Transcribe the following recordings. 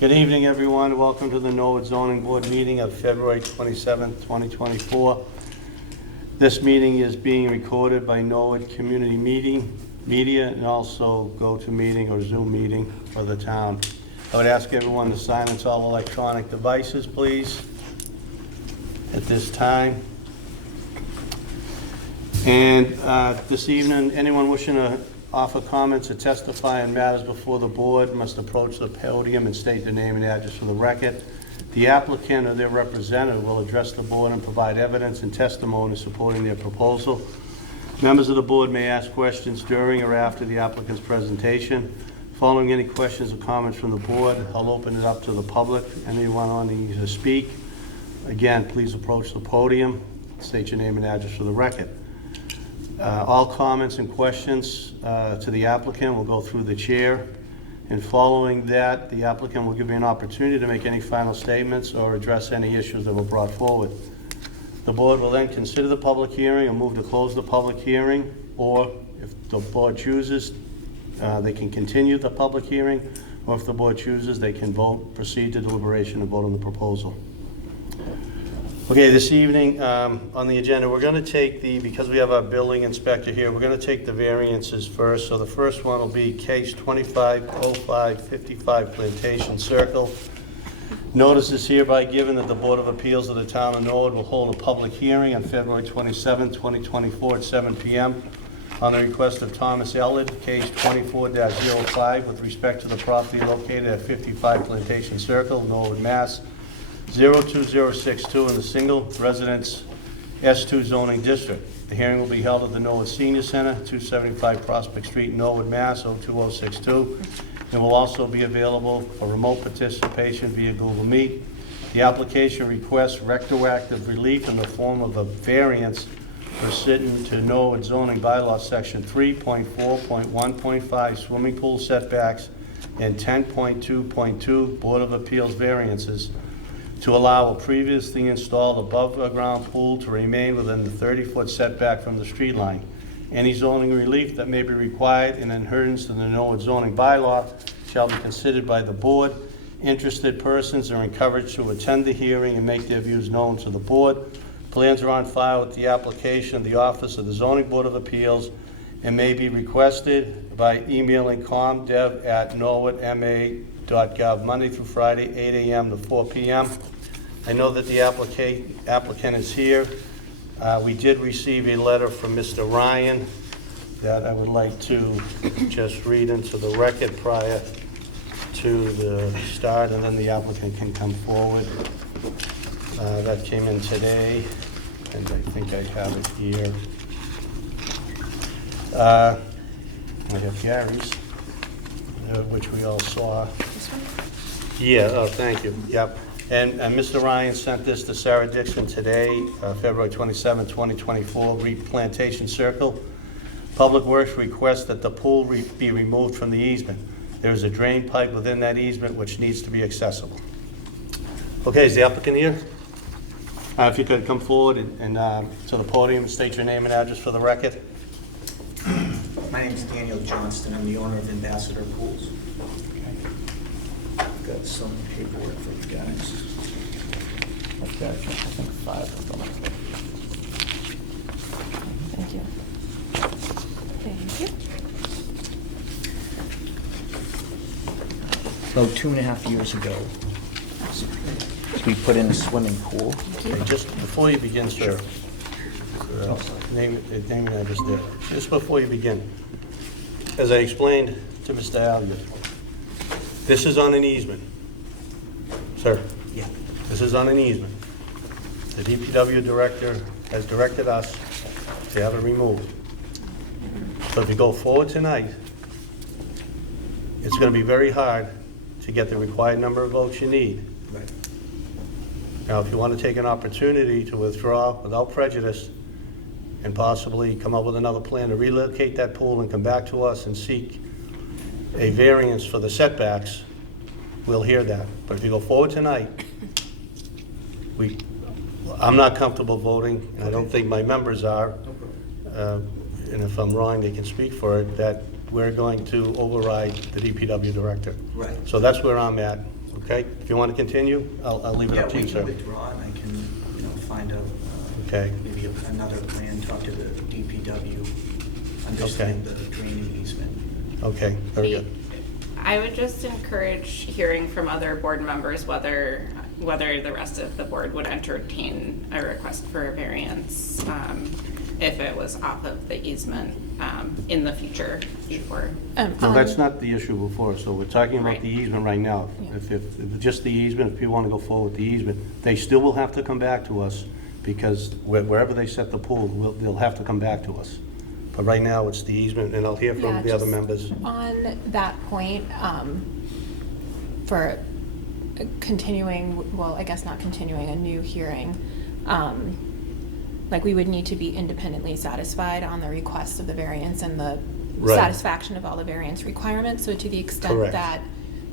Good evening, everyone. Welcome to the Norwood Zoning Board meeting of February 27th, 2024. This meeting is being recorded by Norwood Community Media and also GoToMeeting or Zoom meeting for the town. I would ask everyone to silence all electronic devices, please, at this time. And this evening, anyone wishing to offer comments or testify on matters before the board must approach the podium and state their name and address for the record. The applicant or their representative will address the board and provide evidence and testimony supporting their proposal. Members of the board may ask questions during or after the applicant's presentation. Following any questions or comments from the board, I'll open it up to the public. Anyone wanting to speak, again, please approach the podium, state your name and address for the record. All comments and questions to the applicant will go through the chair, and following that, the applicant will give you an opportunity to make any final statements or address any issues that were brought forward. The board will then consider the public hearing and move to close the public hearing, or if the board chooses, they can continue the public hearing, or if the board chooses, they can proceed to deliberation and vote on the proposal. Okay, this evening on the agenda, we're going to take because we have our building inspector here, we're going to take the variances first. So the first one will be case 250555 Plantation Circle. Notice is hereby given that the Board of Appeals of the Town of Norwood will hold a public hearing on February 27, 2024 at 7 p.m. on the request of Thomas Ellard, case 24-05, with respect to the property located at 55 Plantation Circle, Norwood, Mass. 02062 in the single residence S2 zoning district. The hearing will be held at the Norwood Senior Center, 275 Prospect Street, Norwood, Mass. 02062, and will also be available for remote participation via Google Meet. The application requests retroactive relief in the form of a variance pursuant to Norwood zoning bylaw section 3.4.1.5 swimming pool setbacks and 10.2.2 Board of Appeals variances to allow a previously installed above-ground pool to remain within the 30-foot setback from the street line. Any zoning relief that may be required in adherence to the Norwood zoning bylaw shall be considered by the board. Interested persons are encouraged to attend the hearing and make their views known to the board. Plans are on file with the application of the Office of the Zoning Board of Appeals and may be requested by emailing comdev@norwoodma.gov Monday through Friday, 8 a.m. to 4 p.m. I know that the applicant is here. We did receive a letter from Mr. Ryan that I would like to just read into the record prior to the start, and then the applicant can come forward. That came in today, and I think I have it here. I have Gary's, which we all saw. This one? Yeah, oh, thank you, yep. And Mr. Ryan sent this to Sarah Dixon today, February 27, 2024, Plantation Circle. Public Works requests that the pool be removed from the easement. There is a drain pipe within that easement which needs to be accessible. Okay, is the applicant here? If you could come forward and to the podium and state your name and address for the record. My name is Daniel Johnston. I'm the owner of Ambassador Pools. I've got some paperwork for you guys. I've got, I think, 5 of them. Thank you. Thank you. About 2.5 years ago, we put in a swimming pool. Okay, just before you begin, sir, name and address there. Just before you begin, as I explained to Mr. Elliott, this is on an easement. Sir? Yeah. This is on an easement. The DPW director has directed us to have it removed. So if you go forward tonight, it's going to be very hard to get the required number of votes you need. Right. Now, if you want to take an opportunity to withdraw without prejudice and possibly come up with another plan to relocate that pool and come back to us and seek a variance for the setbacks, we'll hear that. But if you go forward tonight, I'm not comfortable voting, and I don't think my members are, and if I'm wrong, they can speak for it, that we're going to override the DPW director. Right. So that's where I'm at, okay? If you want to continue, I'll leave it Yeah, up to we you, can sir. withdraw, and I can, find out Okay. maybe another plan, talk to the DPW, understand the draining easement. Okay, very good. I would just encourage hearing from other board members whether the rest of the board would entertain a request for a variance if it was off of the easement in the future before. No, that's not the issue before, so we're talking about Right. the easement right now. If just the easement, if people want to go forward with the easement, they still will have to come back to us, because wherever they set the pool, they'll have to come back to us. But right now, it's the easement, and I'll hear from Yeah, the other just members. On that point, for continuing, well, I guess not continuing, a new hearing, like we would need to be independently satisfied on the request of the variance and the Right. satisfaction of all the variance requirements. So to the extent Correct. that,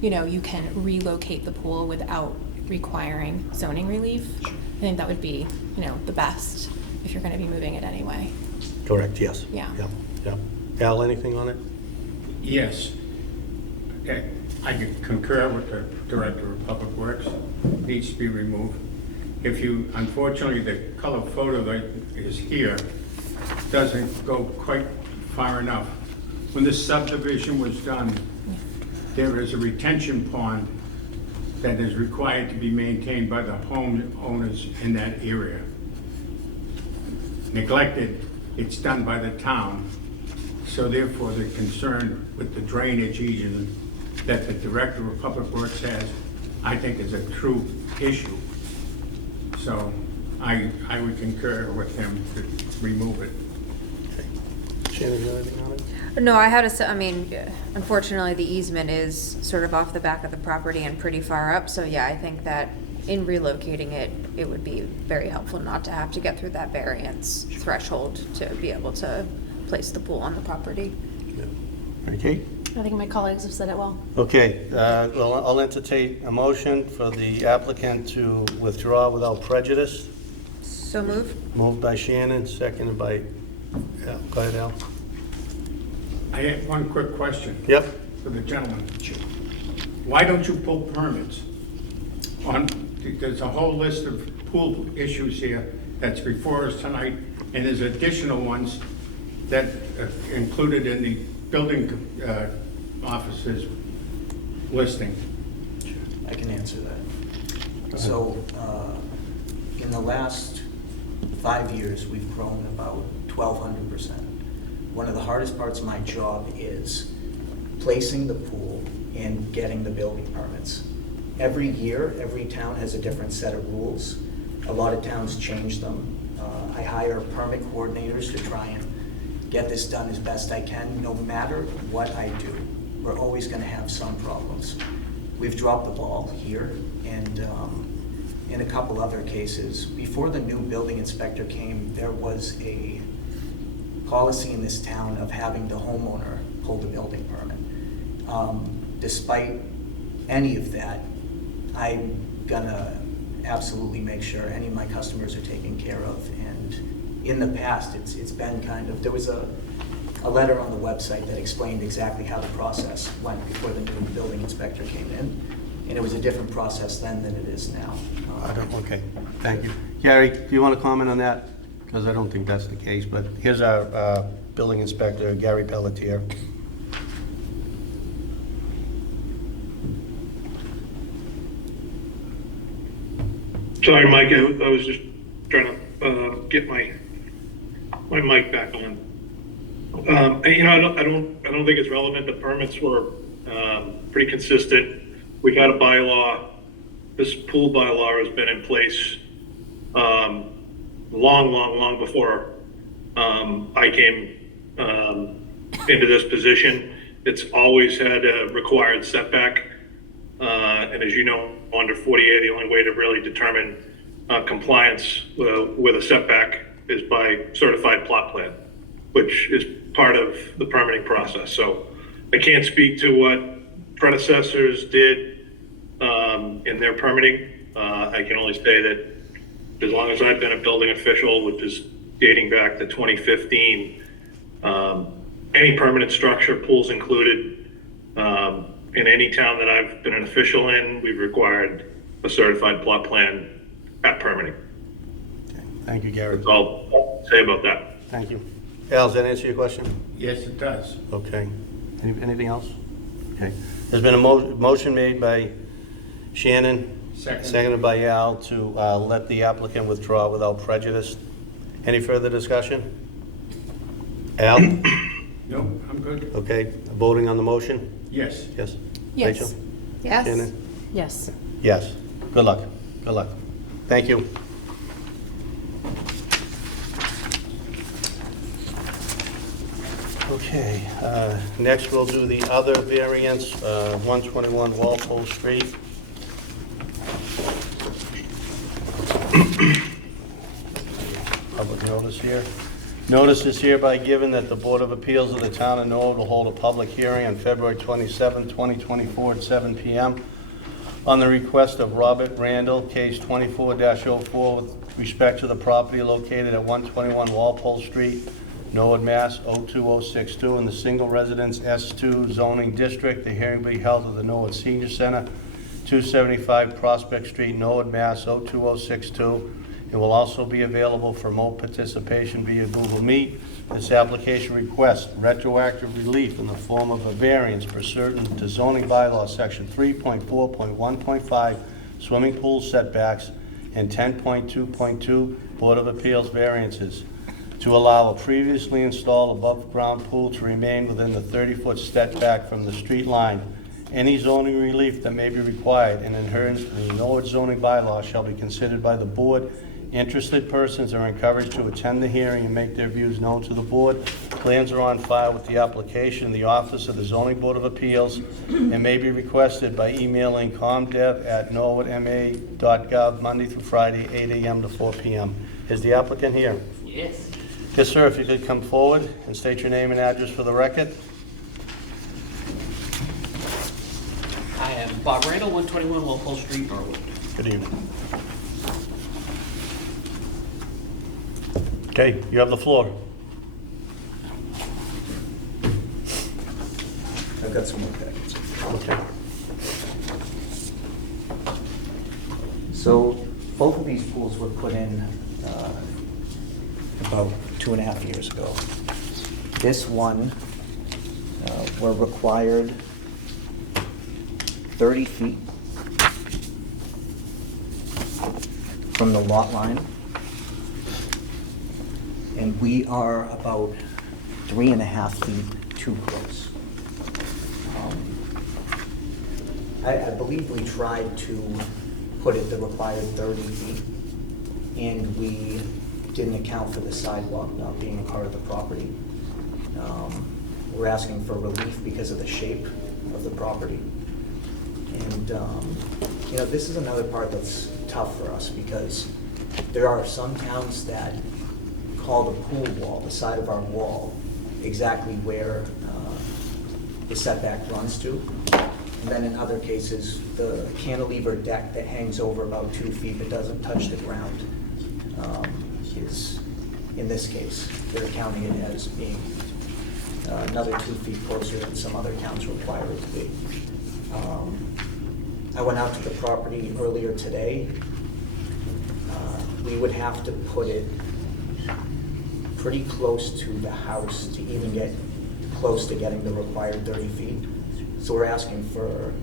you can relocate the pool without requiring zoning relief, I think that would be, the best if you're gonna be moving it anyway. Correct, yes. Yeah. Yeah. Al, anything on it? Yes. Okay. I can concur with the Director of Public Works. Needs to be removed. Unfortunately, the color photo that is here doesn't go quite far enough. When this subdivision was done, there is a retention pond that is required to be maintained by the homeowners in that area. Neglected, it's done by the town. So therefore, the concern with the drainage easement that the Director of Public Works has, I think is a true issue. So I would concur with him to remove it. Shannon, you got anything on it? No, I had I mean, unfortunately, the easement is sort of off the back of the property and pretty far up, so yeah, I think that in relocating it, it would be very helpful not to have to get through that variance threshold to be able to place the pool on the property. Okay. I think my colleagues have said it well. Okay, well, I'll entertain a motion for the applicant to withdraw without prejudice. So moved? Moved by Shannon, seconded by Al. Go ahead, Al. I have one quick question. Yep. For the gentleman. Why don't you pull permits? There's a whole list of pool issues here that's before us tonight, and there's additional ones that are included in the building officer's listing. I can answer that. So, in the last 5 years, we've grown about 1,200%. One of the hardest parts of my job is placing the pool and getting the building permits. Every year, every town has a different set of rules. A lot of towns change them. I hire permit coordinators to try and get this done as best I can. No matter what I do, we're always going to have some problems. We've dropped the ball here, and in a couple other cases. Before the new building inspector came, there was a policy in this town of having the homeowner pull the building permit. Despite any of that, I'm gonna absolutely make sure any of my customers are taken care of. And in the past, it's been kind of, there was a letter on the website that explained exactly how the process went before the new building inspector came in. And it was a different process then than it is now. Okay, thank you. Gary, do you want to comment on that? Because I don't think that's the case, but here's our building inspector, Gary Pelletier. Sorry, Mike, I was just trying to get my mic back on. I don't think it's relevant. The permits were pretty consistent. We got a bylaw. This pool bylaw has been in place long before I came into this position. It's always had a required setback. And as you know, under 40A, the only way to really determine compliance with a setback is by certified plot plan, which is part of the permitting process. So I can't speak to what predecessors did in their permitting. I can only say that as long as I've been a building official, which is dating back to 2015, any permanent structure, pools included, in any town that I've been an official in, we've required a certified plot plan at permitting. Thank you, Gary. That's all I'll say about that. Thank you. Al, does that answer your question? Yes, it does. Okay. Anything else? Okay. There's been a motion made by Shannon, Second. seconded by Al, to let the applicant withdraw without prejudice. Any further discussion? Al? No, I'm good. Okay. Voting on the motion? Yes. Yes? Yes. Rachel? Yes. Shannon? Yes. Yes. Good luck. Good luck. Thank you. Okay, next we'll do the other variance, 121 Walpole Street. Public notice here. Notice is hereby given that the Board of Appeals of the Town of Norwood will hold a public hearing on February 27, 2024 at 7 p.m. on the request of Robert Randall, case 24-04, with respect to the property located at 121 Walpole Street, Norwood, Mass. 02062, in the single residence S2 zoning district. The hearing will be held at the Norwood Senior Center, 275 Prospect Street, Norwood, Mass. 02062. It will also be available for remote participation via Google Meet. This application requests retroactive relief in the form of a variance pursuant to zoning bylaw section 3.4.1.5 swimming pool setbacks and 10.2.2 Board of Appeals variances to allow a previously installed above-ground pool to remain within the 30-foot setback from the street line. Any zoning relief that may be required in adherence to the Norwood zoning bylaw shall be considered by the board. Interested persons are encouraged to attend the hearing and make their views known to the board. Plans are on file with the application in the office of the Zoning Board of Appeals and may be requested by emailing comdev@norwoodma.gov Monday through Friday, 8 a.m. to 4 p.m. Is the applicant here? Yes. Yes, sir, if you could come forward and state your name and address for the record. I am Bob Randall, 121 Walpole Street, Norwood. Good evening. Okay, you have the floor. I've got some more packets. Okay. So both of these pools were put in about 2.5 years ago. This one, we're required 30 feet from the lot line. And we are about 3.5 feet too close. I believe we tried to put it the required 30 feet, and we didn't account for the sidewalk not being a part of the property. We're asking for relief because of the shape of the property. And, you know, this is another part that's tough for us because there are some towns that call the pool wall, the side of our wall, exactly where the setback runs to. And then in other cases, the cantilever deck that hangs over about 2 feet but doesn't touch the ground is, in this case, they're counting it as being another 2 feet closer than some other towns require it to be. I went out to the property earlier today. We would have to put it pretty close to the house to even get close to getting the required 30 feet. So we're asking for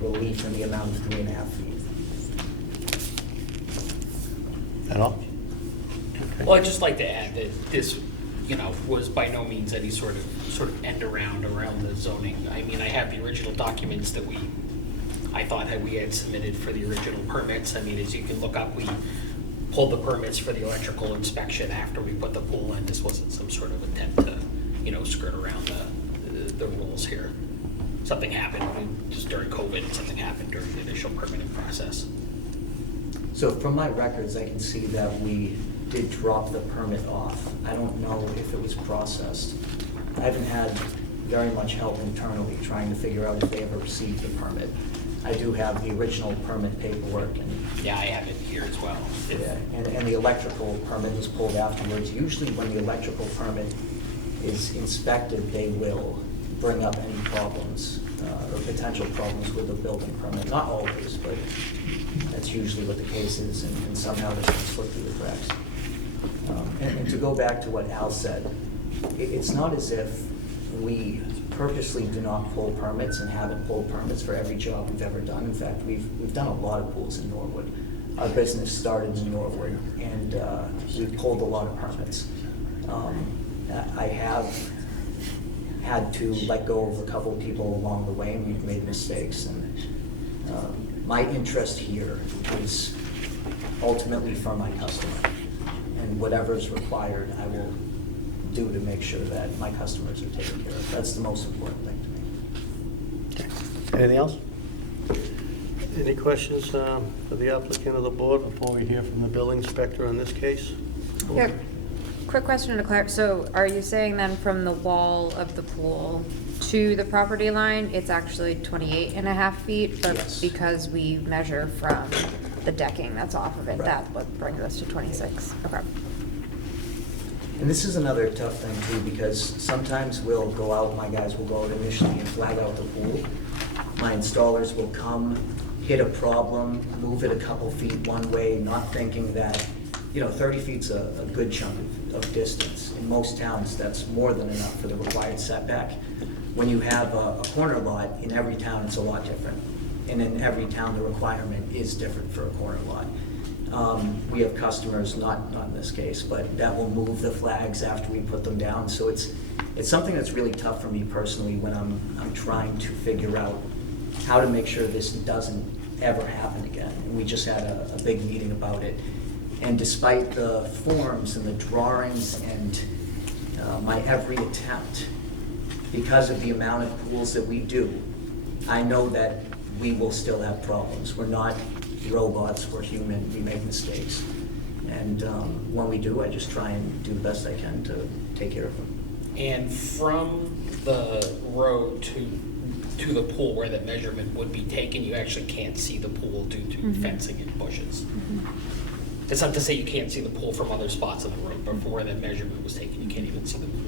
relief in the amount of 3.5 feet. At all? Well, I'd just like to add that this, you know, was by no means any sort of end around the zoning. I mean, I have the original documents that I thought that we had submitted for the original permits. I mean, as you can look up, we pulled the permits for the electrical inspection after we put the pool in. This wasn't some sort of attempt to, you know, skirt around the rules here. Something happened just during COVID, something happened during the initial permitting process. So from my records, I can see that we did drop the permit off. I don't know if it was processed. I haven't had very much help internally trying to figure out if they ever received the permit. I do have the original permit paperwork, and Yeah, I have it here as well. yeah, and the electrical permit was pulled afterwards. Usually when the electrical permit is inspected, they will bring up any problems or potential problems with the building permit. Not always, but that's usually what the case is, and somehow this can slip through the cracks. And to go back to what Al said, it's not as if we purposely do not pull permits and haven't pulled permits for every job we've ever done. In fact, we've done a lot of pools in Norwood. Our business started in Norwood, and we pulled a lot of permits. I have had to let go of a couple of people along the way, and we've made mistakes. And my interest here is ultimately for my customer, and whatever is required, I will do to make sure that my customers are taken care of. That's the most important thing to me. Anything else? Any questions for the applicant or the board before we hear from the building inspector on this case? Yeah, quick question to clarify. So are you saying then from the wall of the pool to the property line, it's actually 28.5 feet? But Yes. because we measure from the decking that's off of it, Right. that's what brings us to 26? Okay. And this is another tough thing too, because sometimes we'll go out, my guys will go out initially and flag out the pool. My installers will come, hit a problem, move it a couple feet one way, not thinking that, 30 feet's a good chunk of distance. In most towns, that's more than enough for the required setback. When you have a corner lot, in every town, it's a lot different. And in every town, the requirement is different for a corner lot. We have customers, not in this case, but that will move the flags after we put them down. So it's something that's really tough for me personally when I'm trying to figure out how to make sure this doesn't ever happen again. And we just had a big meeting about it. And despite the forms and the drawings and my every attempt, because of the amount of pools that we do, I know that we will still have problems. We're not robots, we're human, we make mistakes. And when we do, I just try and do the best I can to take care of them. And from the road to the pool where that measurement would be taken, you actually can't see the pool due to fencing and bushes. It's not to say you can't see the pool from other spots on the road, but from where that measurement was taken, you can't even see the pool.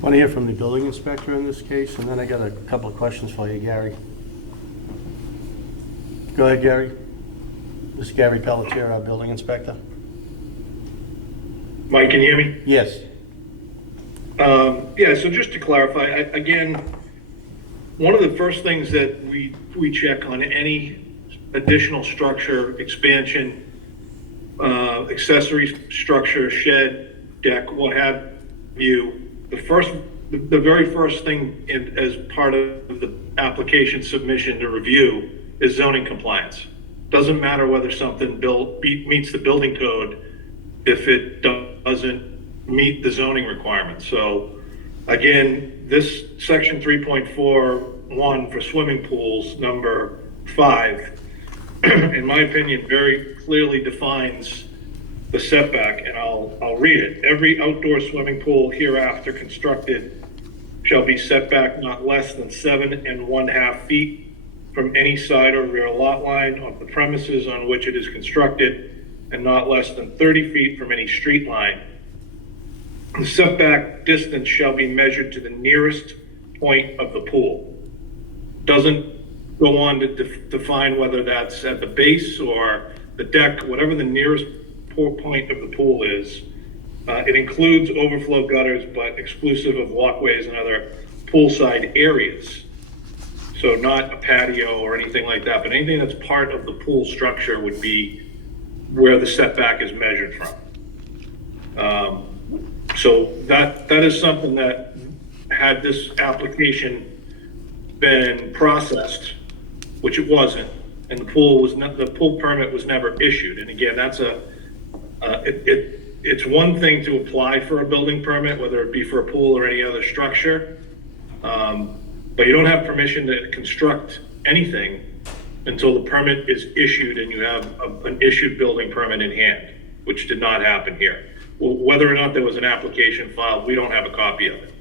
Want to hear from the building inspector in this case, and then I got a couple of questions for you, Gary. Go ahead, Gary. This is Gary Pelletier, our building inspector. Mike, can you hear me? Yes. Yeah, so just to clarify, again, one of the first things that we check on any additional structure, expansion, accessory structure, shed, deck, what have you, the very first thing as part of the application submission to review is zoning compliance. Doesn't matter whether something meets the building code if it doesn't meet the zoning requirements. So again, this section 3.41 for swimming pools, number 5, in my opinion, very clearly defines the setback, and I'll read it. Every outdoor swimming pool hereafter constructed shall be set back not less than 7½ feet from any side or rear lot line of the premises on which it is constructed, and not less than 30 feet from any street line. The setback distance shall be measured to the nearest point of the pool. Doesn't go on to define whether that's at the base or the deck, whatever the nearest point of the pool is. It includes overflow gutters, but exclusive of walkways and other poolside areas. So not a patio or anything like that, but anything that's part of the pool structure would be where the setback is measured from. So that is something that, had this application been processed, which it wasn't, and the pool permit was never issued. And again, that's it's one thing to apply for a building permit, whether it be for a pool or any other structure, but you don't have permission to construct anything until the permit is issued and you have an issued building permit in hand, which did not happen here. Whether or not there was an application filed, we don't have a copy of it.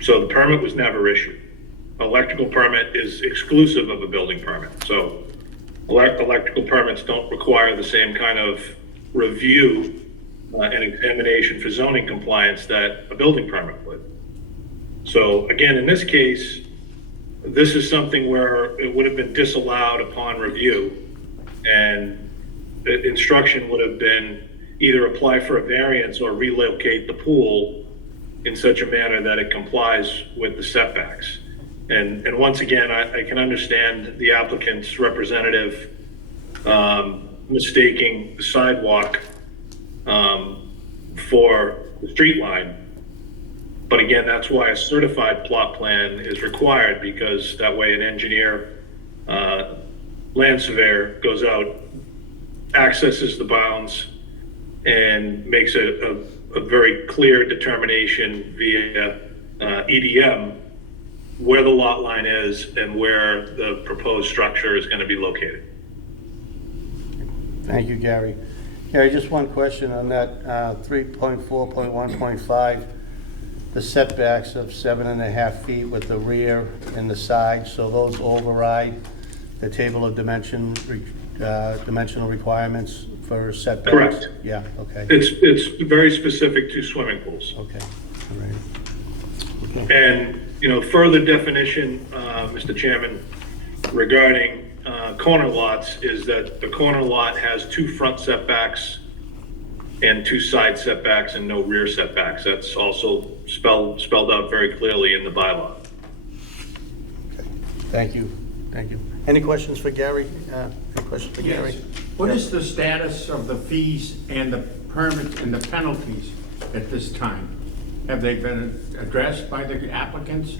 So the permit was never issued. Electrical permit is exclusive of a building permit. So electrical permits don't require the same kind of review and examination for zoning compliance that a building permit would. So again, in this case, this is something where it would have been disallowed upon review, and the instruction would have been either apply for a variance or relocate the pool in such a manner that it complies with the setbacks. And once again, I can understand the applicant's representative mistaking the sidewalk for the street line. But again, that's why a certified plot plan is required, because that way an engineer, land surveyor goes out, accesses the bounds, and makes a very clear determination via EDM where the lot line is and where the proposed structure is going to be located. Thank you, Gary. Gary, just one question on that 3.4.1.5, the setbacks of 7.5 feet with the rear and the side, so those override the table of dimensional requirements for setbacks? Correct. Yeah, okay. It's very specific to swimming pools. Okay, all right. Okay. And, further definition, Mr. Chairman, regarding corner lots is that the corner lot has 2 front setbacks and 2 side setbacks and no rear setbacks. That's also spelled out very clearly in the bylaw. Okay. Thank you. Any questions for Gary? Any questions for Gary? What is the status of the fees and the permits and the penalties at this time? Have they been addressed by the applicants?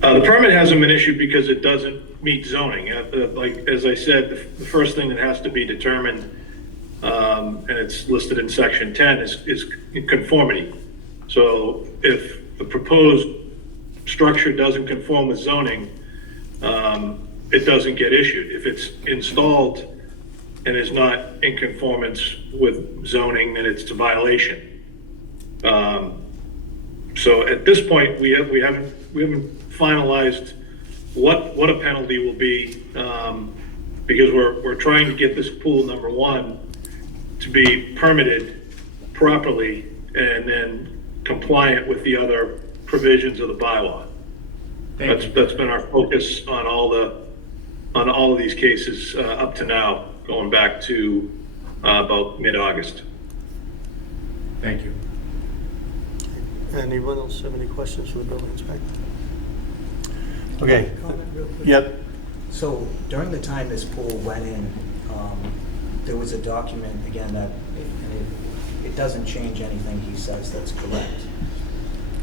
The permit hasn't been issued because it doesn't meet zoning. Like, as I said, the first thing that has to be determined, and it's listed in section 10, is conformity. So if the proposed structure doesn't conform with zoning, it doesn't get issued. If it's installed and is not in conformance with zoning, then it's a violation. So at this point, we haven't finalized what a penalty will be, because we're trying to get this pool, number one, to be permitted properly and then compliant with the other provisions of the bylaw. That's been our focus on all of these cases up to now, going back to about mid-August. Thank you. Anyone else have any questions for the building inspector? Okay. Comment real quick? Yep. So during the time this pool went in, there was a document, again, that, and it doesn't change anything he says that's correct,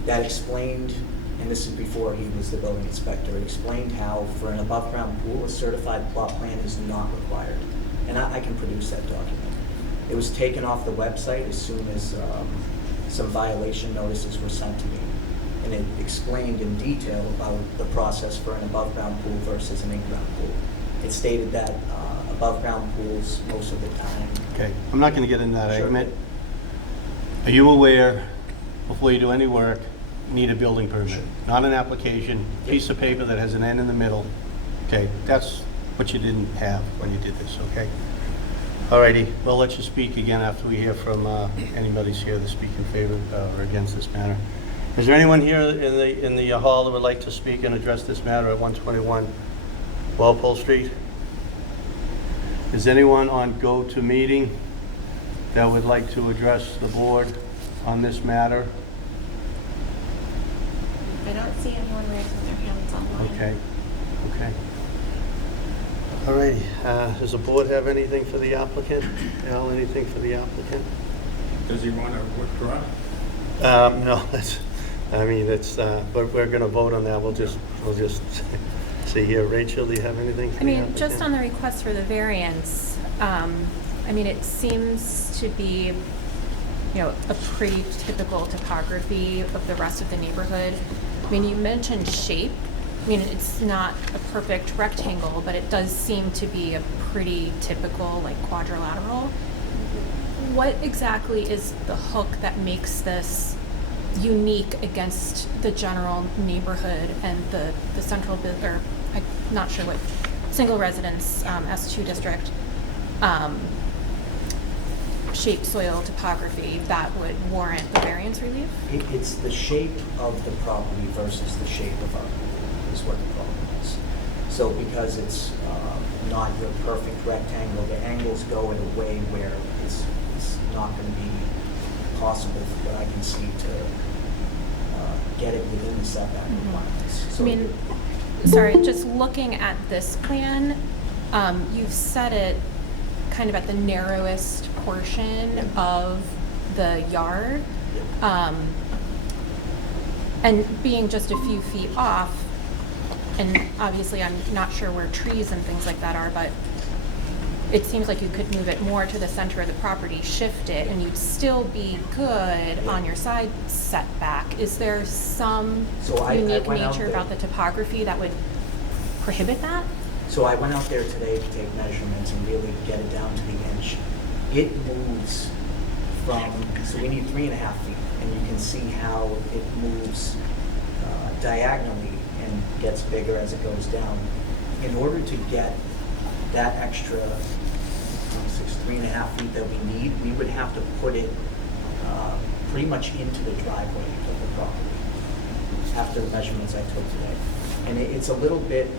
that explained, and this is before he was the building inspector, it explained how for an above-ground pool, a certified plot plan is not required. And I can produce that document. It was taken off the website as soon as some violation notices were sent to me. And it explained in detail about the process for an above-ground pool versus an in-ground pool. It stated that above-ground pools, most of the time. Okay, I'm not gonna get into that Sure. argument. Are you aware, before you do any work, you need a building permit? Not an application, piece of paper that has an N in the middle. Okay, that's what you didn't have when you did this, okay? Alrighty, we'll let you speak again after we hear from anybody's here to speak in favor or against this matter. Is there anyone here in the hall that would like to speak and address this matter at 121 Walpole Street? Is anyone on GoToMeeting that would like to address the board on this matter? I don't see anyone raising their hands online. Okay. Alrighty, does the board have anything for the applicant? Al, anything for the applicant? Does he want to withdraw? No, it's, we're gonna vote on that, we'll just see here. Rachel, do you have anything for I the mean, applicant? just on the request for the variance, it seems to be, a pretty typical topography of the rest of the neighborhood. I mean, you mentioned shape, I mean, it's not a perfect rectangle, but it does seem to be a pretty typical, like, quadrilateral. What exactly is the hook that makes this unique against the general neighborhood and the central, or I'm not sure what, single residence, S2 district, shape, soil, topography that would warrant the variance relief? It's the shape of the property versus the shape of our pool is what the problem is. So because it's not your perfect rectangle, the angles go in a way where it's not going to be possible for what I can see to get it within the setback requirements. I So mean, sorry, just looking at this plan, you've set it kind of at the narrowest portion of the yard. And being just a few feet off, and obviously I'm not sure where trees and things like that are, but it seems like you could move it more to the center of the property, shift it, and you'd still be good on your side setback. Is there some So I unique went out nature there. about the topography that would prohibit that? So I went out there today to take measurements and really get it down to the inch. It moves from, so we need 3.5 feet, and you can see how it moves diagonally and gets bigger as it goes down. In order to get that extra 3.5 feet that we need, we would have to put it pretty much into the driveway of the property after the measurements I took today. And it's a little bit,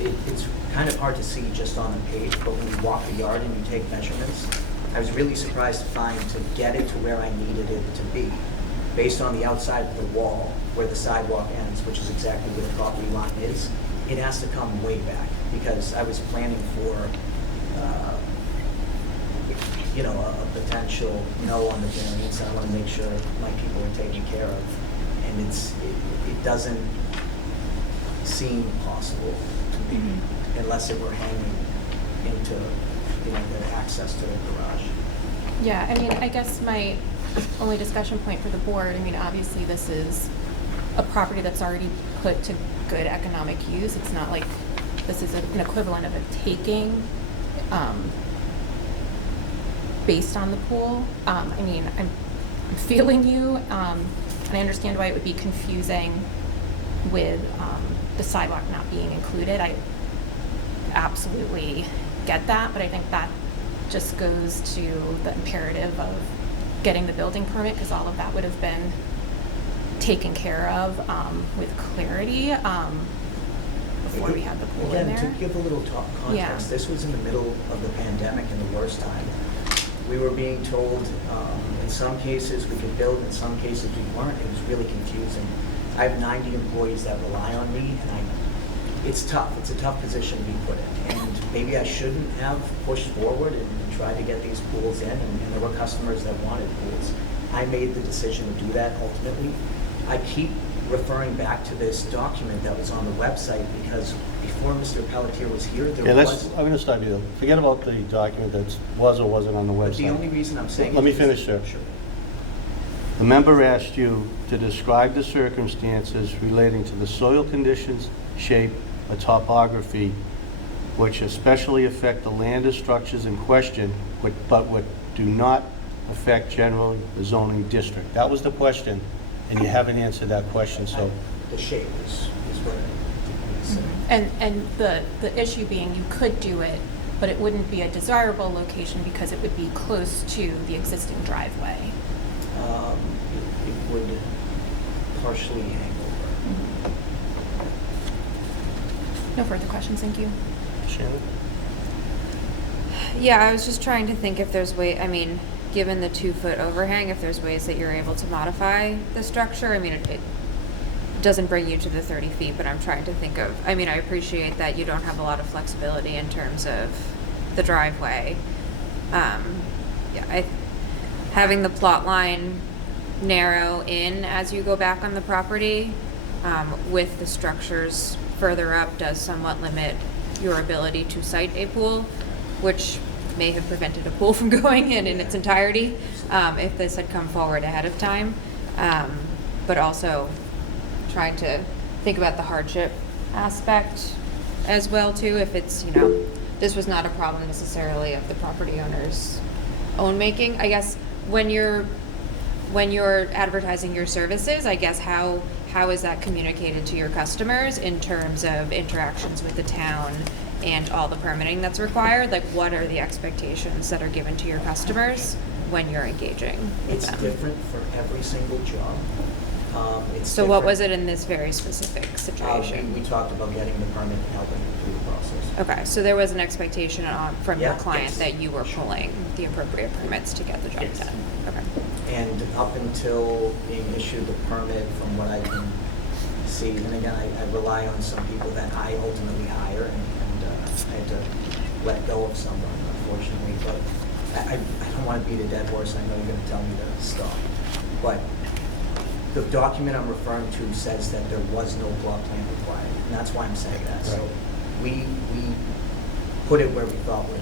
it's kind of hard to see just on the page, but when you walk the yard and you take measurements, I was really surprised to find to get it to where I needed it to be, based on the outside of the wall where the sidewalk ends, which is exactly where the property line is, it has to come way back, because I was planning for, a potential no on the variance. I want to make sure my people are taken care of, and it doesn't seem possible to me unless it were hanging into, the access to the garage. Yeah, I mean, I guess my only discussion point for the board, I mean, obviously this is a property that's already put to good economic use. It's not like this is an equivalent of a taking based on the pool. I mean, I'm feeling you, and I understand why it would be confusing with the sidewalk not being included. I absolutely get that, but I think that just goes to the imperative of getting the building permit, because all of that would have been taken care of with clarity before we had the pool in Again, there. to give a little context, Yeah. This was in the middle of the pandemic and the worst time. We were being told, in some cases we could build, in some cases we weren't. It was really confusing. I have 90 employees that rely on me, and it's tough. It's a tough position to be put in. And maybe I shouldn't have pushed forward and tried to get these pools in, and there were customers that wanted pools. I made the decision to do that ultimately. I keep referring back to this document that was on the website, because before Mr. Pelletier was here, Yeah, there was. I'm going to stop you there. Forget about the document that was or wasn't on the But the website. only reason I'm saying. Let me is- finish, sir. Sure. The member asked you to describe the circumstances relating to the soil conditions, shape, or topography which especially affect the land or structures in question, but what do not affect generally the zoning district. That was the question, and you haven't answered that question, so. The shape is what it is. And the issue being you could do it, but it wouldn't be a desirable location because it would be close to the existing driveway. It would partially hang over. No further questions, thank you. Shannon? Yeah, I was just trying to think if there's given the 2-foot overhang, if there's ways that you're able to modify the structure. I mean, it doesn't bring you to the 30 feet, but I'm trying to think of, I appreciate that you don't have a lot of flexibility in terms of the driveway. Having the plot line narrow in as you go back on the property, with the structures further up does somewhat limit your ability to site a pool, which may have prevented a pool from going in its entirety, if this had come forward ahead of time. But also, trying to think about the hardship aspect as well too, if it's, this was not a problem necessarily of the property owner's own making. I guess when you're advertising your services, I guess how is that communicated to your customers in terms of interactions with the town and all the permitting that's required? Like, what are the expectations that are given to your customers when you're engaging with It's them? different for every single job. So what was it in this very specific situation? We talked about getting the permit and helping them through the process. Okay, so there was an expectation from your Yeah, client yes. that you were pulling the appropriate permits to get the job Yes. done? Okay. And up until being issued the permit, from what I can see, and again, I rely on some people that I ultimately hire, and I had to let go of someone, unfortunately, but I don't want to beat a dead horse. I know you're going to tell me to stop. But the document I'm referring to says that there was no plot plan required, and that's why I'm saying that. So we put it where we thought would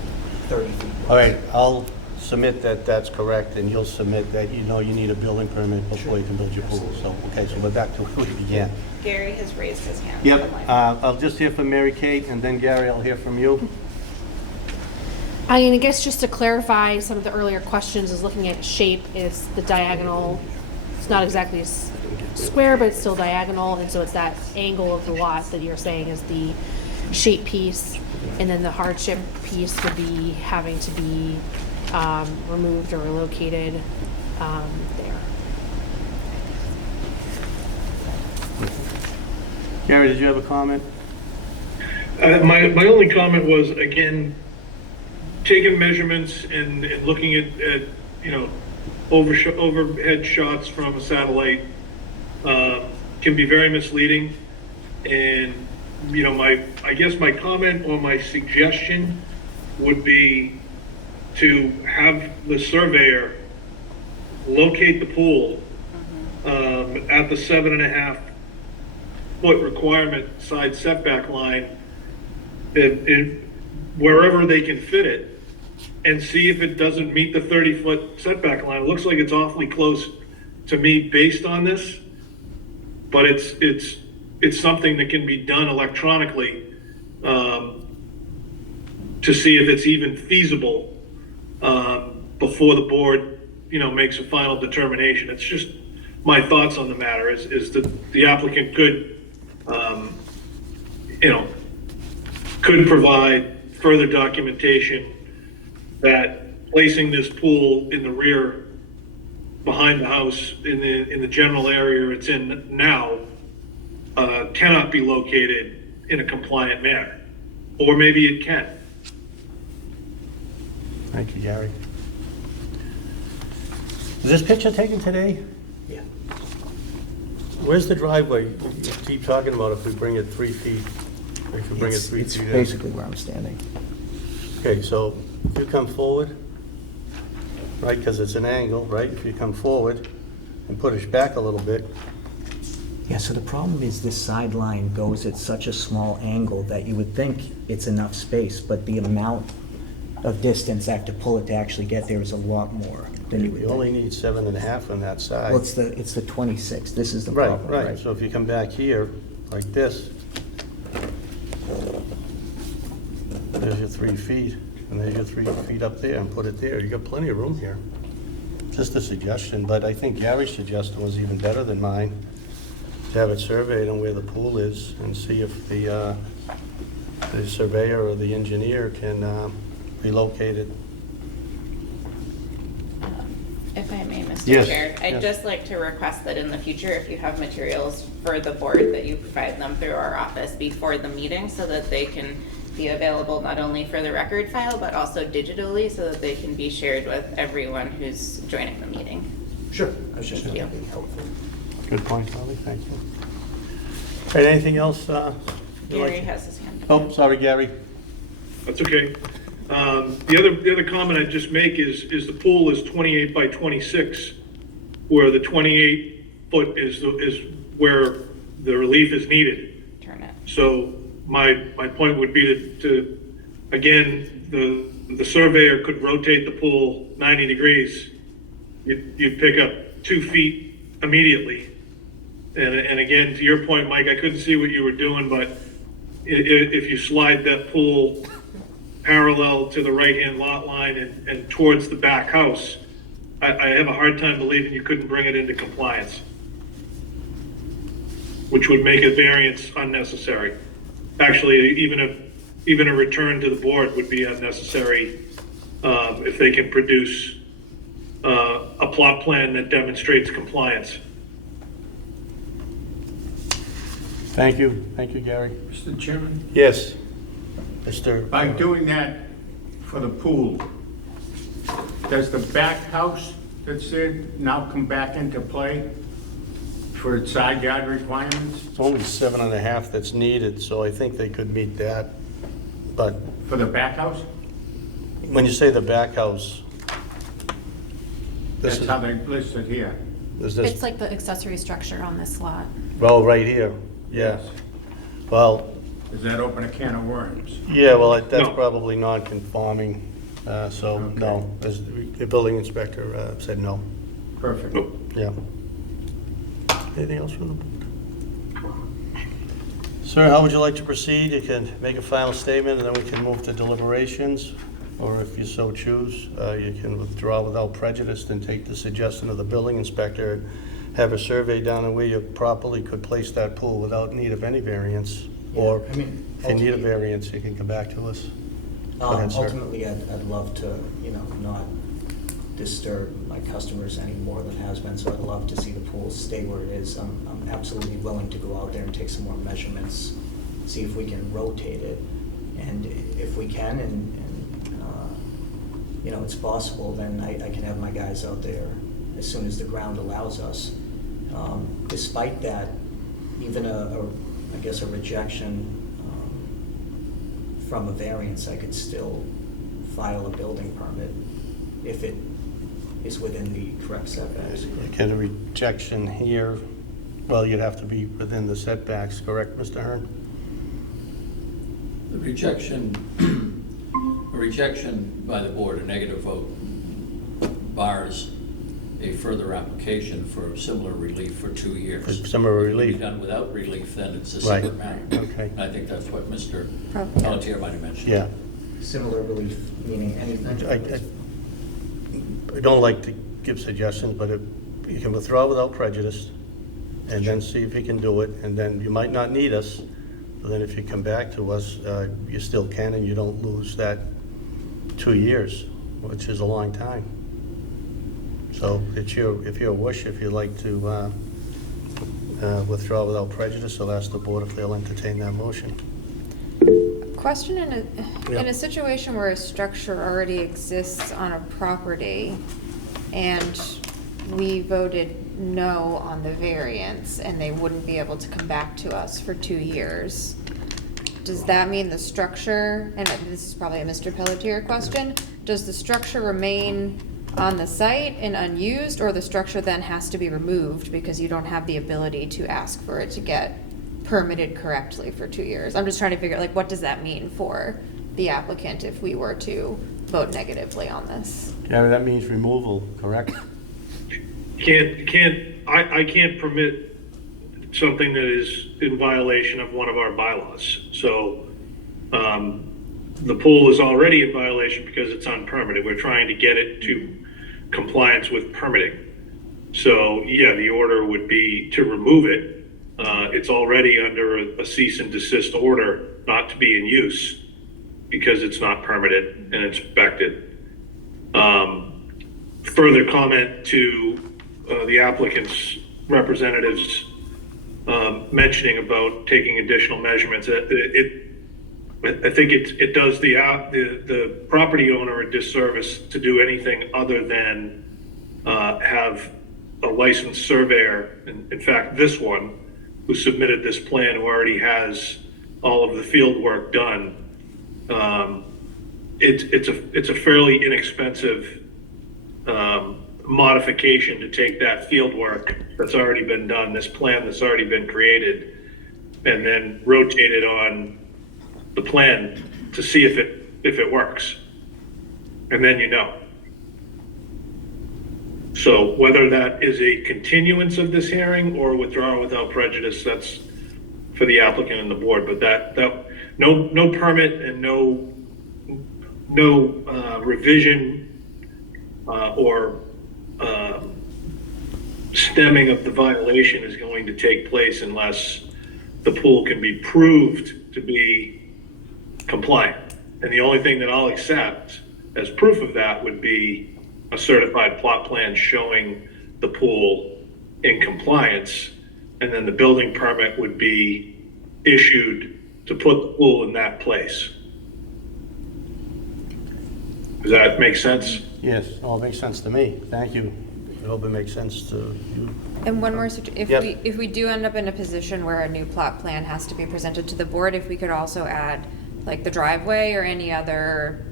30 feet was. All right, I'll submit that that's correct, and you'll submit that you need a building permit before you can build your pool. So, okay, so we're back to where we began. Gary has raised his hand. Yep, I'll just hear from Mary Kate, and then Gary, I'll hear from you. I guess just to clarify some of the earlier questions, is looking at shape, is the diagonal, it's not exactly square, but it's still diagonal, and so it's that angle of the lot that you're saying is the shape piece, and then the hardship piece would be having to be removed or relocated there. Gary, did you have a comment? My only comment was, again, taking measurements and looking at overhead shots from a satellite can be very misleading. And, I guess my comment or my suggestion would be to have the surveyor locate the pool at the 7.5 foot requirement side setback line wherever they can fit it, and see if it doesn't meet the 30-foot setback line. It looks like it's awfully close to me based on this, but it's something that can be done electronically to see if it's even feasible before the board, makes a final determination. It's just my thoughts on the matter is that the applicant could provide further documentation that placing this pool in the rear behind the house in the general area it's in now cannot be located in a compliant manner, or maybe it can. Thank you, Gary. Is this picture taken today? Yeah. Where's the driveway? You keep talking about if we bring it 3 feet, if we bring it 3 It's feet in. basically where I'm standing. Okay, so if you come forward, right, because it's an angle, right? If you come forward and push back a little bit, Yeah, so the problem is this sideline goes at such a small angle that you would think it's enough space, but the amount of distance I have to pull it to actually get there is a lot more than you would you only think. need 7.5 on that side. Well, it's the 26. This is the Right, problem, right. right? So if you come back here, like this, there's your 3 feet, and there's your 3 feet up there, and put it there. You got plenty of room here. Just a suggestion, but I think Gary's suggestion was even better than mine, to have it surveyed on where the pool is, and see if the surveyor or the engineer can relocate it. If I may, Mr. Yes, Chair, yes. I'd just like to request that in the future, if you have materials for the board, that you provide them through our office before the meeting so that they can be available not only for the record file, but also digitally so that they can be shared with everyone who's joining the meeting. Sure. I was just Thank trying to you. be helpful. Good point, Holly, thank you. All right, anything else? you'd like Gary to- has his hand. Oh, sorry, Gary. That's okay. The other comment I'd just make is the pool is 28 by 26, where the 28 foot is where the relief is needed. Turn it. So my point would be to again, the surveyor could rotate the pool 90 degrees. You'd pick up 2 feet immediately, and again, to your point, Mike, I couldn't see what you were doing, but if you slide that pool parallel to the right-hand lot line and towards the back house, I have a hard time believing you couldn't bring it into compliance, which would make a variance unnecessary. Actually, even a return to the board would be unnecessary if they can produce a plot plan that demonstrates compliance. Thank you, Gary. Mr. Chairman? Yes, Mr. By doing that for the pool, does the back house that's there now come back into play for its side yard requirements? It's only 7.5 that's needed, so I think they could meet that. But For the back house? when you say the back house, this That's is, how they list it here. is It's this, like the accessory structure on this lot. well, right here, yeah. Well, Does that open a can of worms? yeah, well, that's No. probably non-conforming, so no. As the building inspector said no, Perfect. yeah. Anything else from the board? Sir, how would you like to proceed? You can make a final statement, and then we can move to deliberations. Or if you so choose, you can withdraw without prejudice and take the suggestion of the building inspector, have a survey done on where you properly could place that pool without need of any variance. Or I mean, if you need a ultimately- variance, you can come back to us. Go ahead, sir. Ultimately, I'd love to, not disturb my customers any more than has been, so I'd love to see the pool stay where it is. I'm absolutely willing to go out there and take some more measurements, see if we can rotate it. And if we can, and it's possible, then I can have my guys out there as soon as the ground allows us. Despite that, even a rejection from a variance, I could still file a building permit if it is within the correct setbacks. Get a rejection here, well, you'd have to be within the setbacks, correct, Mr. Hearn? The rejection by the board, a negative vote, bars a further application for similar relief for 2 years. For similar If it relief. can be done without relief, then it's a Right. separate matter. Okay. And I think that's what Mr. Probably. Pelletier might have mentioned. Yeah. Similar relief, meaning anything. I don't like to give suggestions, but if you can withdraw without prejudice, and then see if you can do it, and then you might not need us, but then if you come back to us, you still can, and you don't lose that 2 years, which is a long time. So it's if your wish, if you'd like to withdraw without prejudice, I'll ask the board if they'll entertain that motion. Question, in Yeah. a situation where a structure already exists on a property and we voted no on the variance and they wouldn't be able to come back to us for 2 years, does that mean the structure, and this is probably a Mr. Pelletier question, does the structure remain on the site and unused, or the structure then has to be removed because you don't have the ability to ask for it to get permitted correctly for 2 years? I'm just trying to figure, what does that mean for the applicant if we were to vote negatively on this? Gary, that means removal, correct? I can't permit something that is in violation of one of our bylaws. So, the pool is already in violation because it's unpermitted. We're trying to get it to compliance with permitting. So, yeah, the order would be to remove it. It's already under a cease and desist order not to be in use because it's not permitted and inspected. Further comment to the applicant's representatives mentioning about taking additional measurements. I think it does the property owner a disservice to do anything other than have a licensed surveyor, in fact, this one, who submitted this plan, who already has all of the field work done. It's a fairly inexpensive modification to take that field work that's already been done, this plan that's already been created, and then rotate it on the plan to see if it works. And then you know. So whether that is a continuance of this hearing or withdrawal without prejudice, that's for the applicant and the board, but that no permit and no revision or stemming of the violation is going to take place unless the pool can be proved to be compliant. And the only thing that I'll accept as proof of that would be a certified plot plan showing the pool in compliance, and then the building permit would be issued to put the pool in that place. Does that make sense? Yes, all makes sense to me. Thank you. I hope it makes sense to you. And one more, if Yep. we do end up in a position where a new plot plan has to be presented to the board, if we could also add like the driveway or any other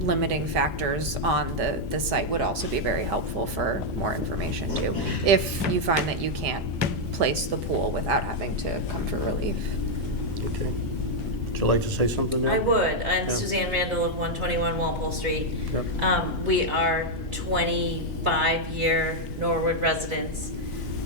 limiting factors on the site would also be very helpful for more information too, if you find that you can't place the pool without having to come for relief. Okay. Would you like to say something there? I would. I'm Yeah. Suzanne Randall of 121 Walpole Street. Yep. We are 25-year Norwood residents.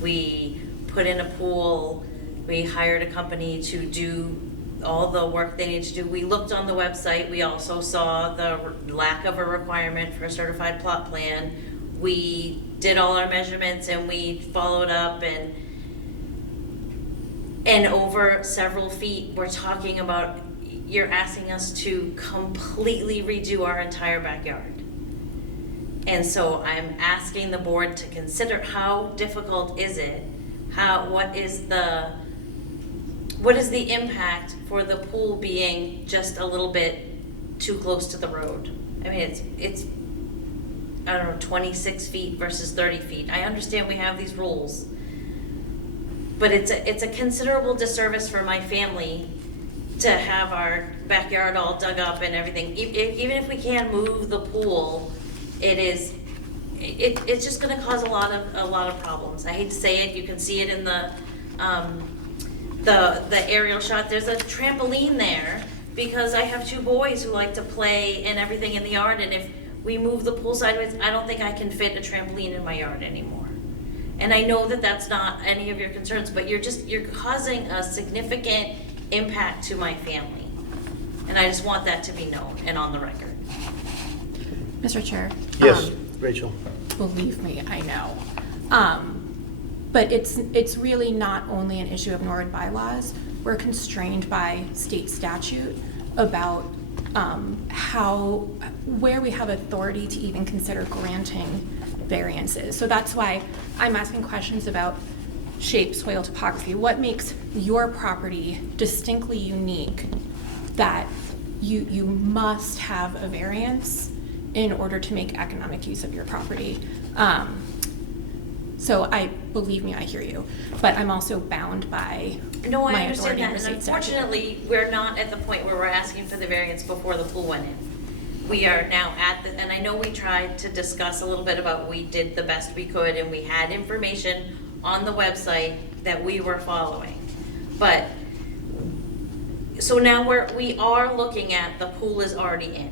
We put in a pool. We hired a company to do all the work they need to do. We looked on the website. We also saw the lack of a requirement for a certified plot plan. We did all our measurements and we followed up, and over several feet, we're talking about, you're asking us to completely redo our entire backyard. And so I'm asking the board to consider, how difficult is it? What is the impact for the pool being just a little bit too close to the road? I mean, it's I don't know, 26 feet versus 30 feet. I understand we have these rules, but it's a considerable disservice for my family to have our backyard all dug up and everything. Even if we can move the pool, it's just going to cause a lot of problems. I hate to say it. You can see it in the aerial shot. There's a trampoline there because I have two boys who like to play and everything in the yard, and if we move the pool sideways, I don't think I can fit a trampoline in my yard anymore. And I know that that's not any of your concerns, but you're causing a significant impact to my family. And I just want that to be known and on the record. Mr. Chair? Yes, Rachel. Believe me, I know. But it's really not only an issue of Norwood bylaws. We're constrained by state statute about where we have authority to even consider granting variances. So that's why I'm asking questions about shape, soil, topography. What makes your property distinctly unique that you must have a variance in order to make economic use of your property? So believe me, I hear you, but I'm also bound by No, I my understand authority that, under and state statute. unfortunately, we're not at the point where we're asking for the variance before the pool went in. We are now and I know we tried to discuss a little bit about, we did the best we could, and we had information on the website that we were following. But, so now we are looking at, the pool is already in.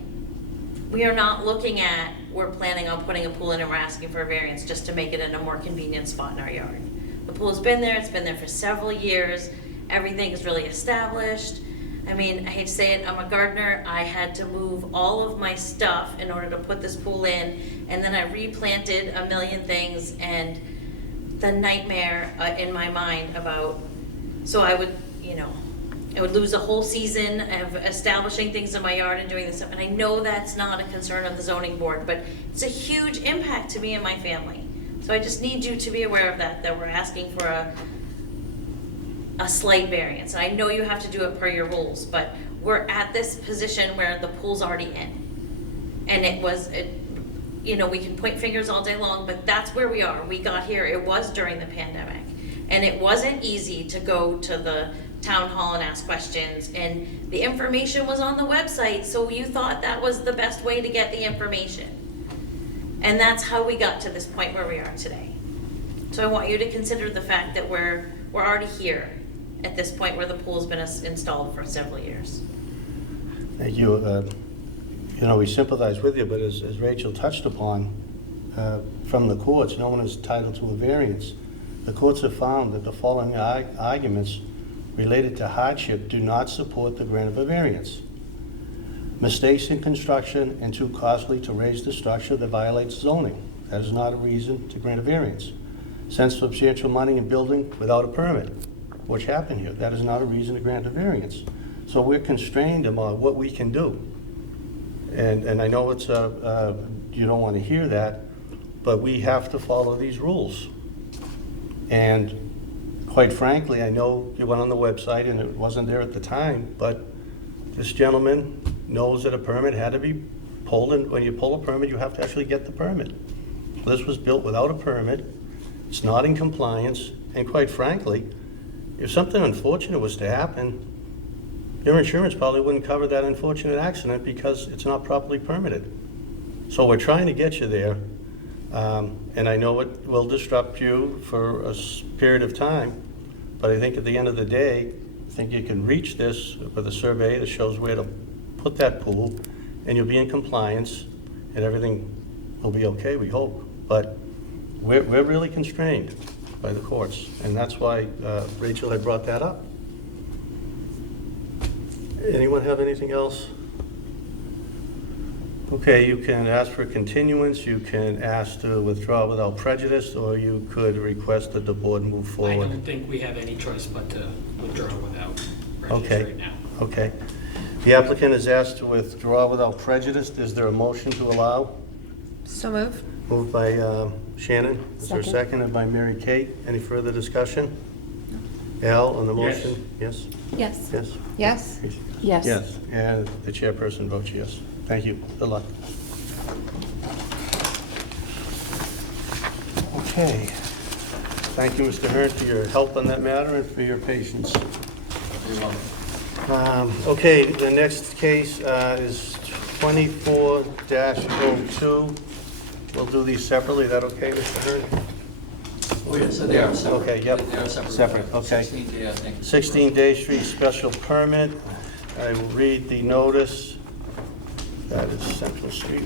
We are not looking at, we're planning on putting a pool in and we're asking for a variance just to make it in a more convenient spot in our yard. The pool's been there, it's been there for several years, everything is really established. I mean, I hate to say it, I'm a gardener, I had to move all of my stuff in order to put this pool in, and then I replanted a million things, and the nightmare in my mind about, so I would lose a whole season of establishing things in my yard and doing this stuff, and I know that's not a concern of the zoning board, but it's a huge impact to me and my family. So I just need you to be aware of that we're asking for a slight variance. And I know you have to do it per your rules, but we're at this position where the pool's already in. And we can point fingers all day long, but that's where we are. We got here, it was during the pandemic. And it wasn't easy to go to the town hall and ask questions, and the information was on the website, so you thought that was the best way to get the information. And that's how we got to this point where we are today. So I want you to consider the fact that we're already here at this point where the pool's been installed for several years. Thank you. We sympathize with you, but as Rachel touched upon, from the courts, no one is entitled to a variance. The courts have found that the following arguments related to hardship do not support the grant of a variance. Mistakes in construction and too costly to raise the structure that violates zoning. That is not a reason to grant a variance. Spend substantial money in building without a permit, which happened here. That is not a reason to grant a variance. So we're constrained about what we can do. And I know it's you don't want to hear that, but we have to follow these rules. And quite frankly, I know you went on the website and it wasn't there at the time, but this gentleman knows that a permit had to be pulled, and when you pull a permit, you have to actually get the permit. This was built without a permit. It's not in compliance, and quite frankly, if something unfortunate was to happen, your insurance probably wouldn't cover that unfortunate accident because it's not properly permitted. So we're trying to get you there, and I know it will disrupt you for a period of time, but I think at the end of the day, I think you can reach this with a survey that shows where to put that pool, and you'll be in compliance, and everything will be okay, we hope. But we're really constrained by the courts, and that's why Rachel had brought that up. Anyone have anything else? Okay, you can ask for continuance, you can ask to withdraw without prejudice, or you could request that the board move I forward. don't think we have any choice but to withdraw without prejudice Okay. right now. Okay. The applicant is asked to withdraw without prejudice. Is there a motion to allow? So moved. Moved by Shannon. Is there a Second. second? And by Mary Kate. Any further discussion? Al, on the motion? Yes? Yes. Yes? Yes. Yes. Yes, and the chairperson votes yes. Thank you. Good luck. Okay. Thank you, Mr. Hearn, for your help on that matter and for your patience. You're welcome. Okay, the next case is 24-02. We'll do these separately. Is that okay, Mr. Hearn? Oh, yes, so they are separate. Okay, yep. They are separate. Separate, okay. 16D, I think. 16 Day Street special permit. I will read the notice. That is Central Street.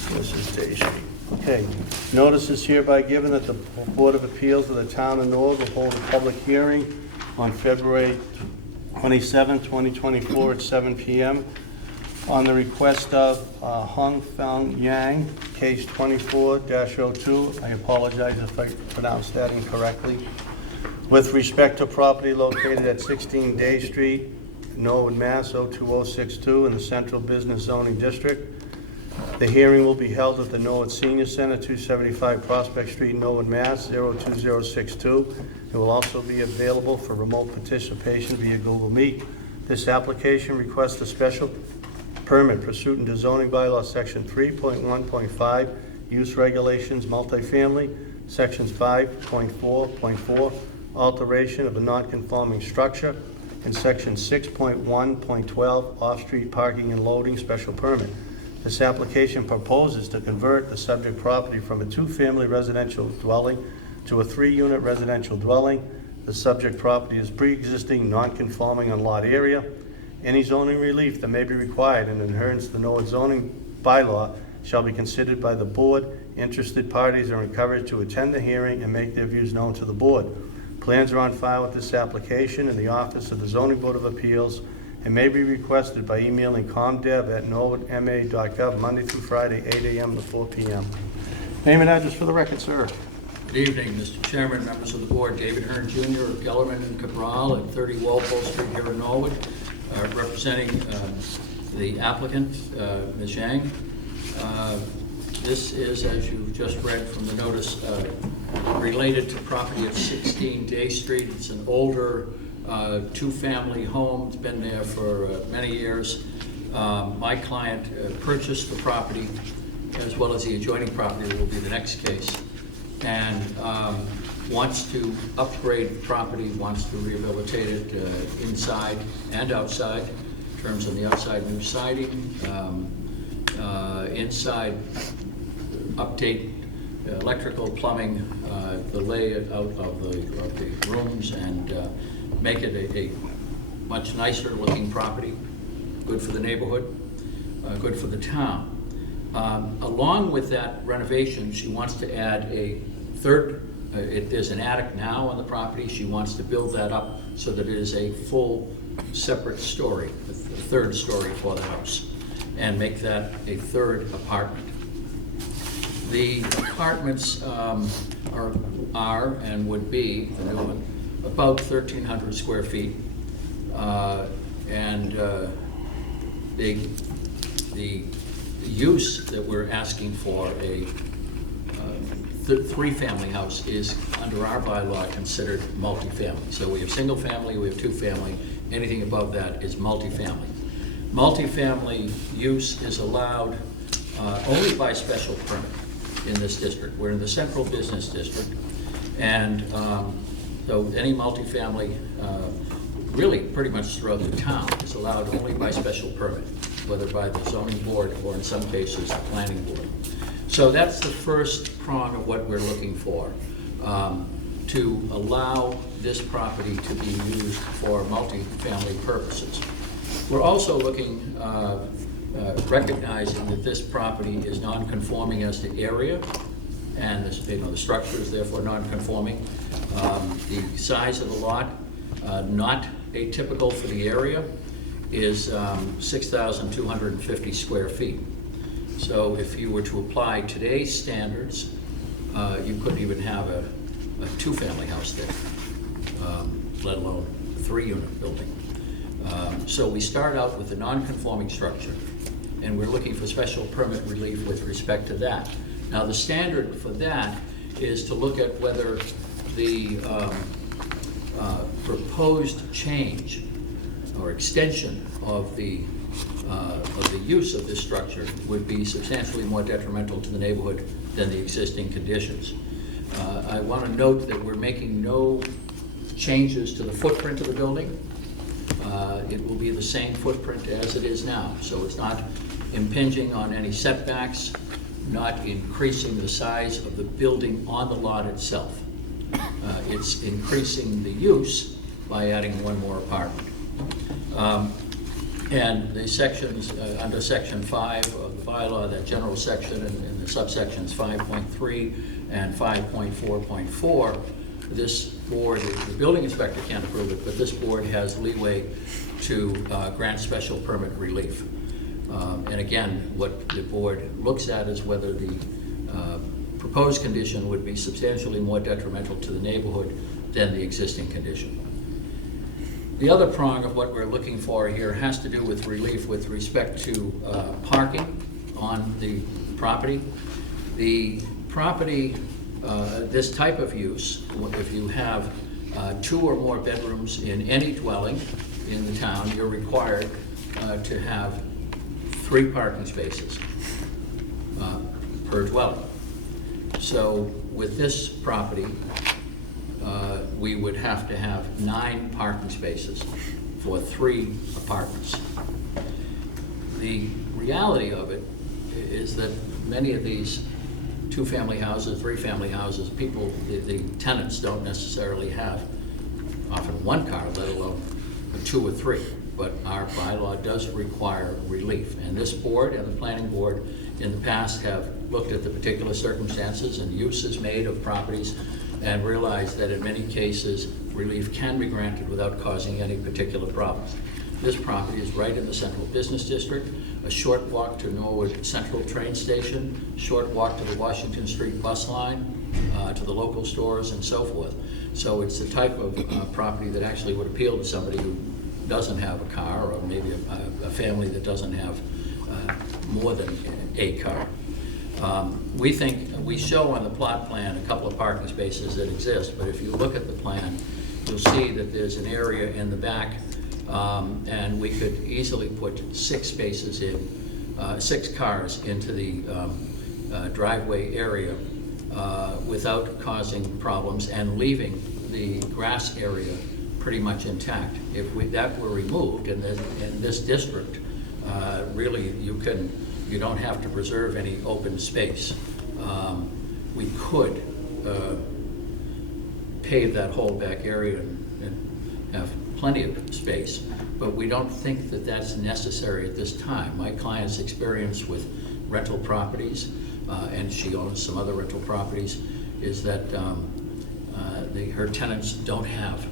So, this is Day Street. Okay. Notice is hereby given that the Board of Appeals of the Town of Norwood will hold a public hearing on February 27, 2024 at 7 p.m. on the request of Hong Feng Yang, case 24-02. I apologize if I pronounced that incorrectly. With respect to property located at 16 Day Street, Norwood, Mass. 02062 in the Central Business Zoning District. The hearing will be held at the Norwood Senior Center, 275 Prospect Street, Norwood, Mass. 02062. It will also be available for remote participation via Google Meet. This application requests a special permit pursuant to zoning bylaw section 3.1.5, use regulations, multifamily, sections 5.4.4, alteration of a non-conforming structure, and section 6.1.12, off-street parking and loading special permit. This application proposes to convert the subject property from a two-family residential dwelling to a three-unit residential dwelling. The subject property is pre-existing, non-conforming on lot area. Any zoning relief that may be required in adherence to the Norwood zoning bylaw shall be considered by the board. Interested parties are encouraged to attend the hearing and make their views known to the board. Plans are on file with this application in the office of the Zoning Board of Appeals and may be requested by emailing comdev@norwoodma.gov Monday through Friday, 8 a.m. to 4 p.m. Name and address for the record, sir. Good evening, Mr. Chairman, members of the board. David Hearn Jr. of Gellerman and Cabral at 30 Walpole Street here in Norwood, representing the applicant, Ms. Yang. This is, as you've just read from the notice, related to property at 16 Day Street. It's an older two-family home. It's been there for many years. My client purchased the property as well as the adjoining property will be the next case, and wants to upgrade the property, wants to rehabilitate it inside and outside. In terms of the outside, new siding, inside update electrical, plumbing, the layout of the rooms, and make it a much nicer looking property, good for the neighborhood. good for the town. Along with that renovation, she wants to add a third, there's an attic now on the property. She wants to build that up so that it is a full separate story, a third story for the house, and make that a third apartment. The apartments are and would be, the new one, about 1,300 square feet. The use that we're asking for, a three-family house, is under our bylaw considered multifamily. So we have single family, we have two family, anything above that is multifamily. Multifamily use is allowed only by special permit in this district. We're in the central business district, and so any multifamily, really pretty much throughout the town, is allowed only by special permit, whether by the zoning board or in some cases the planning board. So that's the first prong of what we're looking for, to allow this property to be used for multifamily purposes. We're also looking, recognizing that this property is non-conforming as to area, and this, the structure is therefore non-conforming. The size of the lot, not atypical for the area, is 6,250 square feet. So if you were to apply today's standards, you couldn't even have a two-family house there, let alone a three-unit building. So we start out with a non-conforming structure, and we're looking for special permit relief with respect to that. Now, the standard for that is to look at whether the proposed change or extension of the use of this structure would be substantially more detrimental to the neighborhood than the existing conditions. I want to note that we're making no changes to the footprint of the building. It will be the same footprint as it is now, so it's not impinging on any setbacks, not increasing the size of the building on the lot itself. It's increasing the use by adding one more apartment. And the sections, under section 5 of the bylaw, that general section, and the subsections 5.3 and 5.4.4, this board, the building inspector can't approve it, but this board has leeway to grant special permit relief. And again, what the board looks at is whether the proposed condition would be substantially more detrimental to the neighborhood than the existing condition. The other prong of what we're looking for here has to do with relief with respect to parking on the property. The property, this type of use, if you have 2 or more bedrooms in any dwelling in the town, you're required to have 3 parking spaces per dwelling. So with this property, we would have to have 9 parking spaces for 3 apartments. The reality of it is that many of these 2-family houses, 3-family houses, people, the tenants don't necessarily have often 1 car, let alone 2 or 3. But our bylaw does require relief. And this board and the planning board in the past have looked at the particular circumstances and uses made of properties and realized that in many cases, relief can be granted without causing any particular problems. This property is right in the central business district, a short walk to Norwood Central train station, short walk to the Washington Street bus line, to the local stores and so forth. So it's the type of property that actually would appeal to somebody who doesn't have a car, or maybe a family that doesn't have more than a car. We think, we show on the plot plan a couple of parking spaces that exist, but if you look at the plan, you'll see that there's an area in the back, and we could easily put 6 spaces in, 6 cars into the driveway area without causing problems and leaving the grass area pretty much intact. If that were removed in this district, really you don't have to preserve any open space. We could pave that whole back area and have plenty of space, but we don't think that that's necessary at this time. My client's experience with rental properties, and she owns some other rental properties, is that her tenants don't have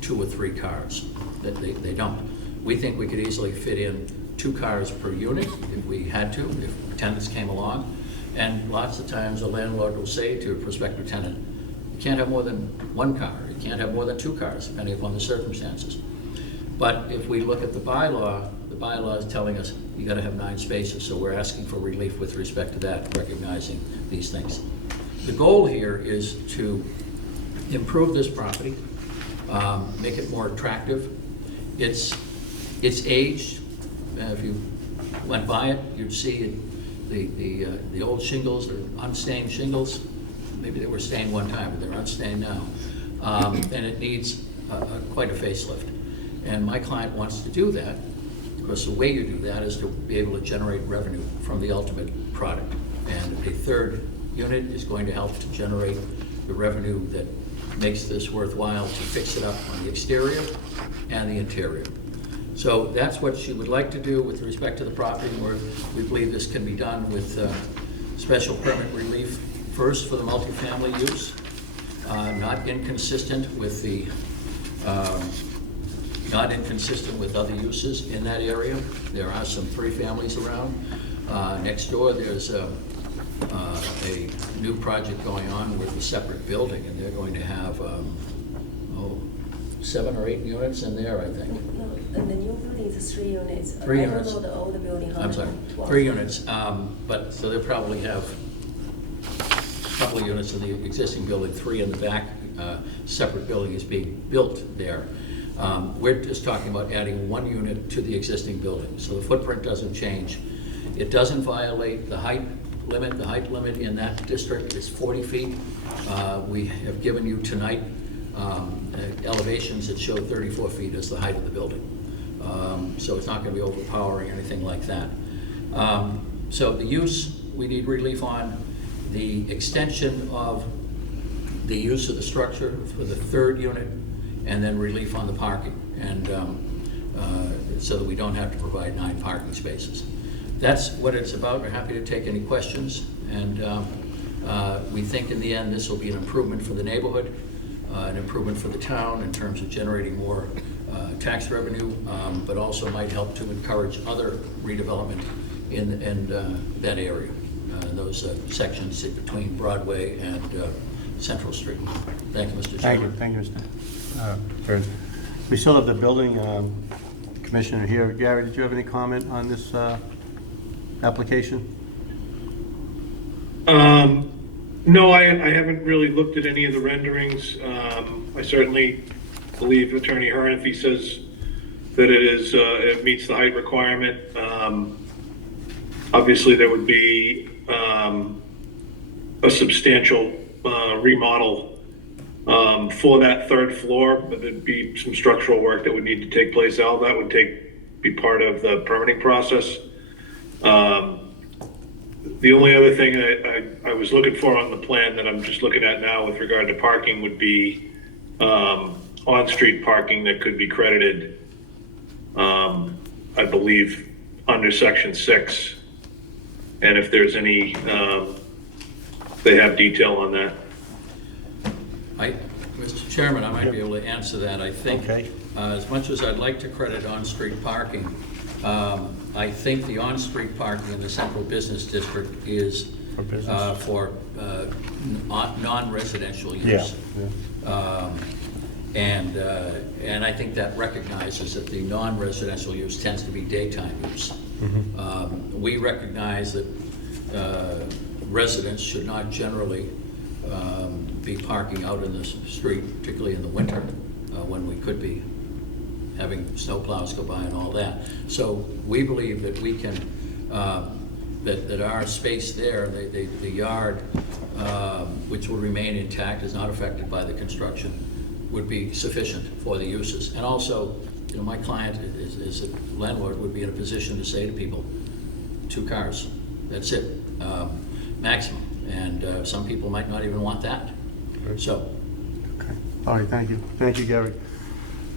2 or 3 cars. That they don't. We think we could easily fit in 2 cars per unit if we had to, if tenants came along. And lots of times a landlord will say to a prospective tenant, you can't have more than 1 car, you can't have more than 2 cars, depending upon the circumstances. But if we look at the bylaw is telling us you gotta have 9 spaces, so we're asking for relief with respect to that, recognizing these things. The goal here is to improve this property, make it more attractive. It's aged. If you went by it, you'd see the old shingles, they're unstained shingles. Maybe they were stained one time, but they're unstained now. And it needs quite a facelift. And my client wants to do that, because the way you do that is to be able to generate revenue from the ultimate product. And a 3rd unit is going to help to generate the revenue that makes this worthwhile to fix it up on the exterior and the interior. So that's what she would like to do with respect to the property, where we believe this can be done with special permit relief, first for the multifamily use, not inconsistent with other uses in that area. There are some 3 families around. Next door, there's a new project going on with a separate building, and they're going to have 7 or 8 units in there, I think. No, the new building is 3 units. 3 units. I don't know the old building. I'm sorry, 3 units. But so they'll probably have a couple of units in the existing building, 3 in the back. Separate building is being built there. We're just talking about adding 1 unit to the existing building, so the footprint doesn't change. It doesn't violate the height limit. The height limit in that district is 40 feet. We have given you tonight elevations that show 34 feet as the height of the building. So it's not going to be overpowering or anything like that. So the use, we need relief on. The extension of the use of the structure for the 3rd unit, and then relief on the parking, and so that we don't have to provide 9 parking spaces. That's what it's about. We're happy to take any questions, and we think in the end this will be an improvement for the neighborhood, an improvement for the town in terms of generating more tax revenue, but also might help to encourage other redevelopment in that area, those sections between Broadway and Central Street. Thank you, Mr. Chairman. Thank you, Mr. Burns. We still have the building commissioner here. Gary, did you have any comment on this application? No, I haven't really looked at any of the renderings. I certainly believe Attorney Hearn if he says that it meets the height requirement. Obviously, there would be a substantial remodel for that 3rd floor, but there'd be some structural work that would need to take place. All that would be part of the permitting process. The only other thing I was looking for on the plan that I'm just looking at now with regard to parking would be on-street parking that could be credited, I believe, under Section 6. And if there's any, they have detail on that. Mr. Chairman, I might be able to answer that. I think, Okay. As much as I'd like to credit on-street parking, I think the on-street parking in the Central Business District is for non-residential use. Yeah. And I think that recognizes that the non-residential use tends to be daytime use. We recognize that residents should not generally be parking out in the street, particularly in the winter, when we could be having snowplows go by and all that. So we believe that we can, that our space there, the yard, which will remain intact, is not affected by the construction, would be sufficient for the uses. And also, my client is a landlord, would be in a position to say to people, 2 cars, that's it, maximum. And some people might not even want that. So. Okay. All right, thank you. Thank you, Gary.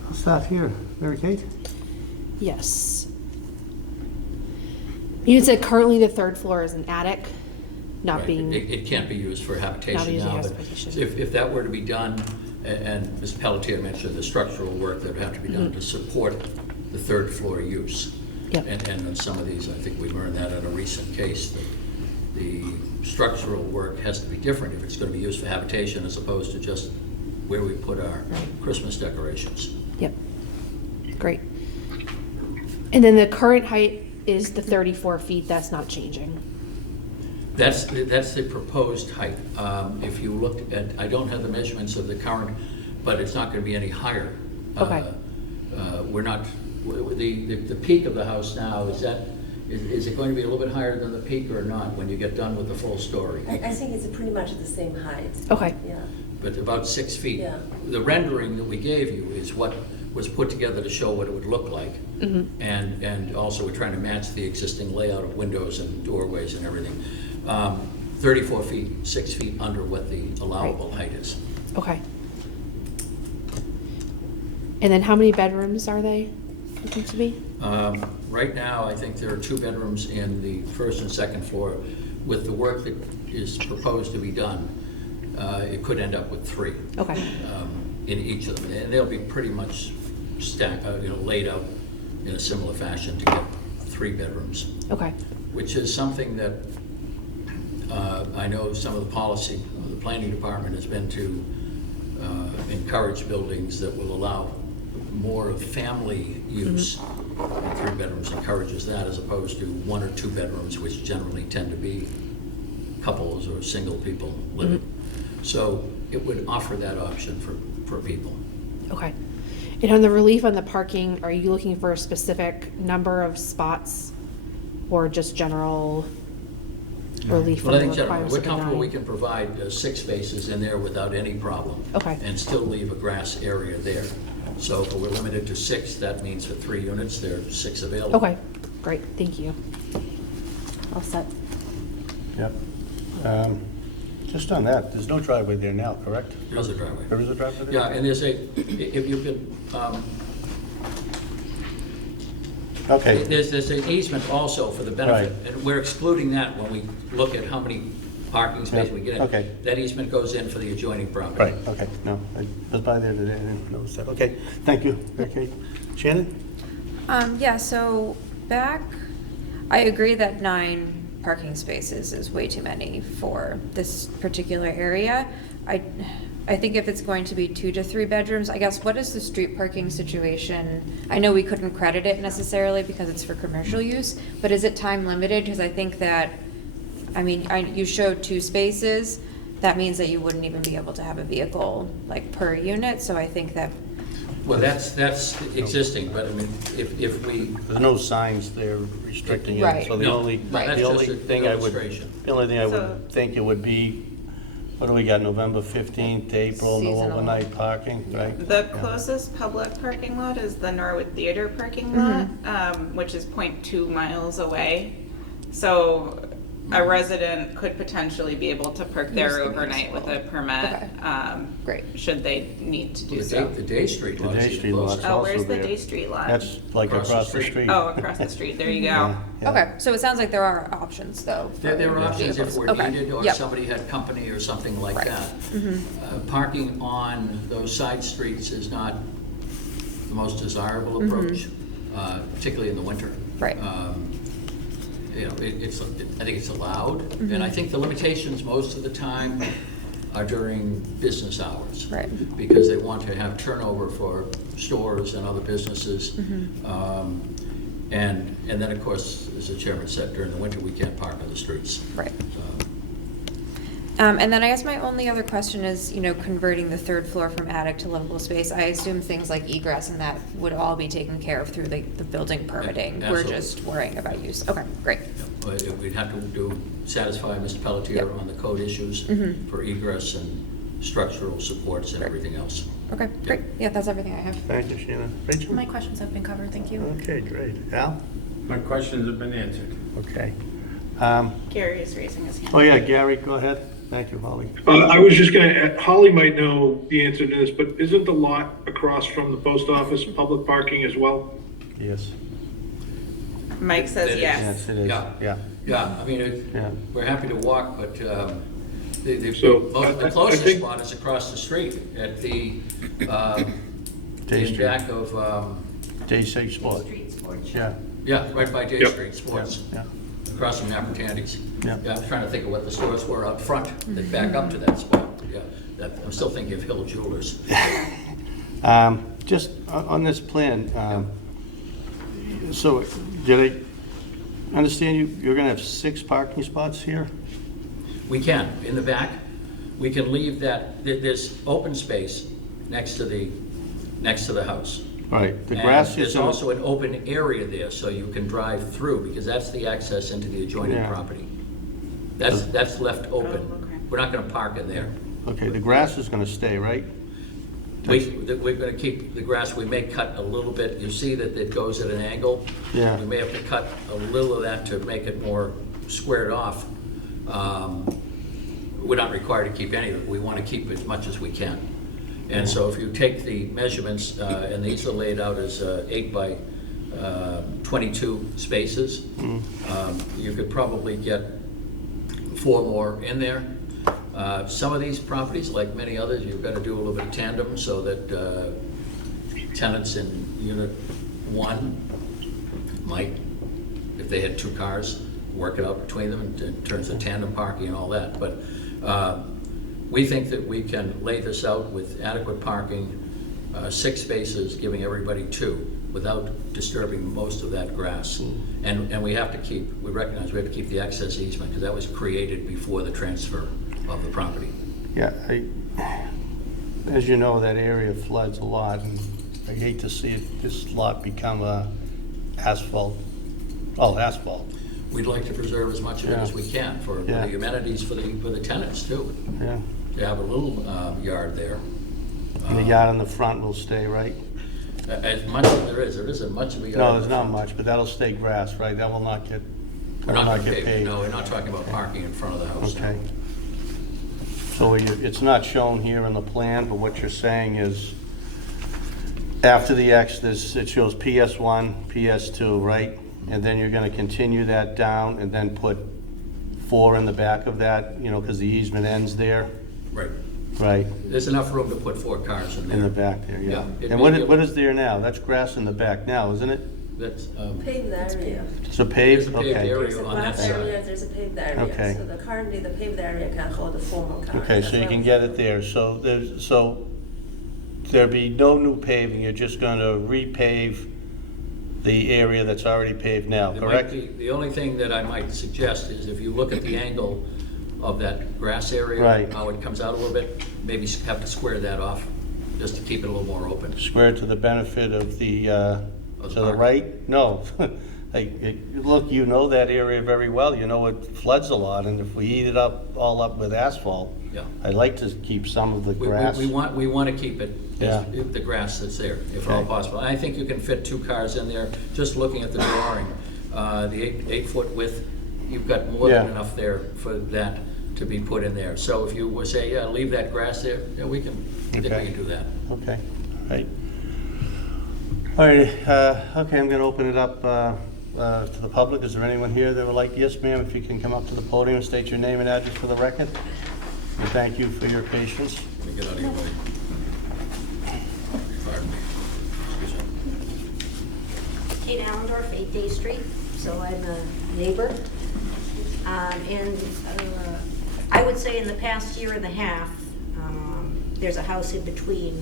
I'll start here. Mary Kate? Yes. You said currently the third floor is an attic, not Right. being, It can't be used for habitation used now, as but habitation. if that were to be done, and Ms. Pelletier mentioned the structural work that would have to be done to support the third floor use. Yep. And on some of these, I think we learned that in a recent case, that the structural work has to be different if it's going to be used for habitation as opposed to just where we put our Christmas decorations. yep. Great. And then the current height is the 34 feet, that's not changing. That's the proposed height. If you looked at, I don't have the measurements of the current, but it's not going to be any higher. Okay. We're not, the peak of the house now, is it going to be a little bit higher than the peak or not when you get done with the full story? I think it's pretty much the same height. Okay. Yeah. But about 6 feet. Yeah. The rendering that we gave you is what was put together to show what it would look like. And also we're trying to match the existing layout of windows and doorways and everything. 34 feet, 6 feet under what the allowable height is. Okay. And then how many bedrooms are they looking to be? Right now, I think there are 2 bedrooms in the first and second floor. With the work that is proposed to be done, it could end up with 3. Okay. In each of them. And they'll be pretty much laid out in a similar fashion to get 3 bedrooms, Okay. which is something that I know some of the policy of the planning department has been to encourage buildings that will allow more of family use. And 3 bedrooms encourages that as opposed to 1 or 2 bedrooms, which generally tend to be couples or single people living. So it would offer that option for people. Okay. And on the relief on the parking, are you looking for a specific number of spots or just general relief Well, I from think the generally, requirements we're of the comfortable we 9? can provide 6 spaces in there without any problem. Okay. And still leave a grass area there. So if we're limited to 6, that means for 3 units, there are 6 available. Okay, great, thank you. All set. Yep. Just on that, there's no driveway there now, correct? There is a driveway. There is a driveway there? Yeah, and there's if you could, Okay, there's an easement also for the benefit. Right. And we're excluding that when we look at how many parking spaces we get in. Okay. That easement goes in for the adjoining property. right, okay, no, I was by there today, I didn't notice that. Okay, thank you, okay. Shannon? Yeah, so I agree that 9 parking spaces is way too many for this particular area. I think if it's going to be 2 to 3 bedrooms, I guess, what is the street parking situation? I know we couldn't credit it necessarily because it's for commercial use, but is it time limited? Because I think that, you showed 2 spaces, that means that you wouldn't even be able to have a vehicle like per unit, so I think that, Well, that's existing, but I mean, if we, There's no signs there restricting it, Right. so the No, only, right. That's the only just an thing I would, illustration. the only thing I So- would think it would be, what do we got, November 15th to April, no Seasonal. overnight parking, right? The Yeah. closest public parking lot is the Norwood Theater parking lot, which is 0.2 miles away. So a resident could potentially be able to park there Use the overnight with a permit, Okay. Great. should they need to do the so. Day Street The lot Day is Street even lot's closer. Oh, also where's the there. Day Street lot? That's like Across the across the street. street. Oh, across the street, there you go. Yeah, yeah. okay, so it sounds like there are options though. There for are options if vehicles. we're Okay. needed, or Yep. somebody had company or something like Right. that. Parking on those side streets is not the most desirable approach, particularly in the winter. Right. I think it's allowed, and I think the limitations most of the time are during business hours. Right. Because they want to have turnover for stores and other businesses. And then, of course, as the chairman said, during the winter, we can't park on the streets. Right. And then I guess my only other question is, converting the 3rd floor from attic to livable space. I assume things like egress and that would all be taken care of through the building permitting. We're Absolutely. just worrying about use. Okay, great. We'd have to satisfy Mr. Pelletier Yep. on the code issues for egress and structural supports and everything else. Okay, great. Yeah, that's everything I have. Thank you, Shannon. Rachel? My questions have been covered, thank you. Okay, great. Al? My questions have been answered. Okay. Gary is raising his hand. Oh, yeah, Gary, go ahead. Thank you, Holly. I was just gonna, Holly might know the answer to this, but isn't the lot across from the post office public parking as well? Yes. Mike says That is- yes. Yes, it is, Yeah. yeah. Yeah, I mean, Yeah. we're happy to walk, but the So, the I closest think- spot is across the street at the, Day in Street. back of, Day State Sport, Street sports. yeah, yeah, right by Day Yep. Street Sports, yeah. across from Nappertandy's. Yeah. Yeah, I'm trying to think of what the stores were up front that back up to that spot, yeah. I'm still thinking of Hill Jewelers. Just on this plan, so did I understand you're gonna have 6 parking spots here? We can, in the back, we can leave that, there's open space next to the house. Right, the And grass is there's gonna... also an open area there, so you can drive through, because that's the access into the adjoining Yeah. property. That's left open. Oh, okay. We're not gonna park in there. Okay, the grass is gonna stay, right? We're gonna keep the grass, we may cut a little bit, you see that it goes at an angle? Yeah. We may have to cut a little of that to make it more squared off. We're not required to keep any of it, we wanna keep as much as we can. And so if you take the measurements, and these are laid out as 8 by 22 spaces, you could probably get 4 more in there. Some of these properties, like many others, you've got to do a little bit of tandem so that tenants in unit 1 might, if they had 2 cars, work it out between them in terms of tandem parking and all that. But we think that we can lay this out with adequate parking, 6 spaces, giving everybody 2, without disturbing most of that grass. And we have to keep, we recognize we have to keep the access easement, because that was created before the transfer of the property. Yeah, as you know, that area floods a lot, and I hate to see this lot become asphalt, all asphalt. We'd like to preserve as much of it as we can for Yeah. the amenities for the tenants too. Yeah, To have a little yard there. and the yard in the front will stay, right? As much as there isn't much of a yard. No, in there's the not front. much, but that'll stay grass, right? That will not get, We're will not not gonna get pave, paved. no, we're not talking about parking in front of the house. Okay. So it's not shown here in the plan, but what you're saying is, after the X, it shows PS1, PS2, right? And then you're gonna continue that down and then put 4 in the back of that, you know, because the easement ends there, Right. right? There's enough room to put 4 cars in there. In the back there, yeah. Yeah, it And may be- what is there now? That's grass in the back now, isn't it? That's, Paved area. It's a There's paved, a paved okay. area. There's a on that grass side. area, there's a paved area. Okay. So currently the paved area can hold the 4 more cars. Okay, That's so you why can we- get it there. So there'll be no new paving, you're just gonna repave the area that's already paved now, There might correct? be- The only thing that I might suggest is if you look at the angle of that grass area, Right. how it comes out a little bit, maybe have to square that off, just to keep it a little more open. Square to the benefit of the, Of the to the parking. right? No. Look, you know that area very well, you know it floods a lot, and if we eat it all up with asphalt, Yeah. I'd like to keep some of the We grass. want to keep it, Yeah. the grass that's there, if at all Okay. possible. I think you can fit 2 cars in there, just looking at the drawing. The 8-foot width, you've got more than Yeah. enough there for that to be put in there. So if you would say, yeah, leave that grass there, yeah, I think we Okay. can do that. Okay, all right. All right, okay, I'm gonna open it up to the public. Is there anyone here that would like, yes, ma'am, if you can come up to the podium and state your name and address for the record? And thank you for your patience. Let me get out of your way. Pardon me. Excuse me. Kate Allendorf, 8 Day Street, so I'm a neighbor. And I would say in the past year and a half, there's a house in between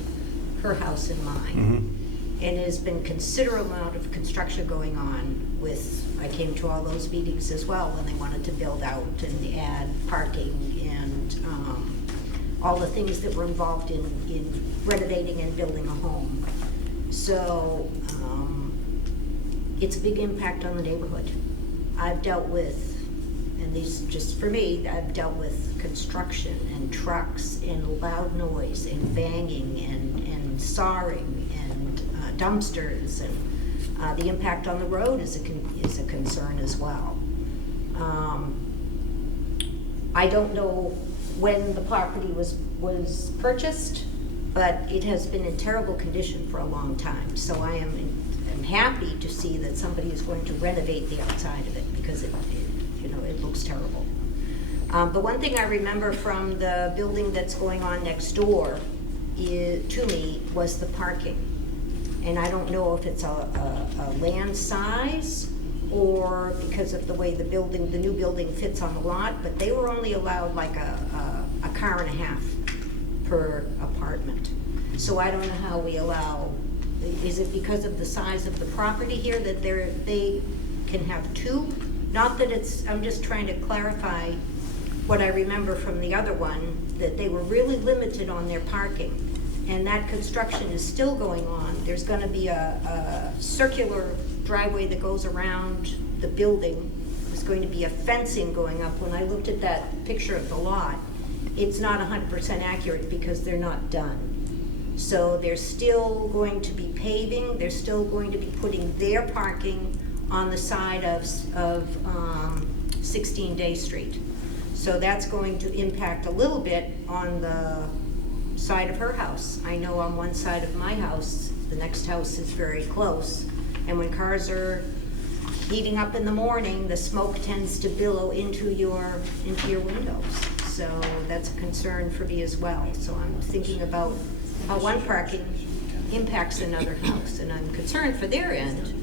her house and mine. And there's been considerable amount of construction going on with, I came to all those meetings as well when they wanted to build out and add parking and all the things that were involved in renovating and building a home. So it's a big impact on the neighborhood. I've dealt with, and these just for me, I've dealt with construction and trucks and loud noise and banging and sawing and dumpsters, and the impact on the road is a concern as well. I don't know when the property was purchased, but it has been in terrible condition for a long time. So I am happy to see that somebody is going to renovate the outside of it, because it looks terrible. The one thing I remember from the building that's going on next door to me was the parking. And I don't know if it's a land size or because of the way the new building fits on the lot, but they were only allowed like a car and a half per apartment. So I don't know how we allow, is it because of the size of the property here that they can have two? Not that it's, I'm just trying to clarify what I remember from the other one, that they were really limited on their parking. And that construction is still going on. There's gonna be a circular driveway that goes around the building. There's going to be a fencing going up. When I looked at that picture of the lot, it's not 100% accurate because they're not done. So they're still going to be paving, they're still going to be putting their parking on the side of 16 Day Street. So that's going to impact a little bit on the side of her house. I know on one side of my house, the next house is very close, and when cars are heating up in the morning, the smoke tends to billow into your windows. So that's a concern for me as well. So I'm thinking about how one parking impacts another house, and I'm concerned for their end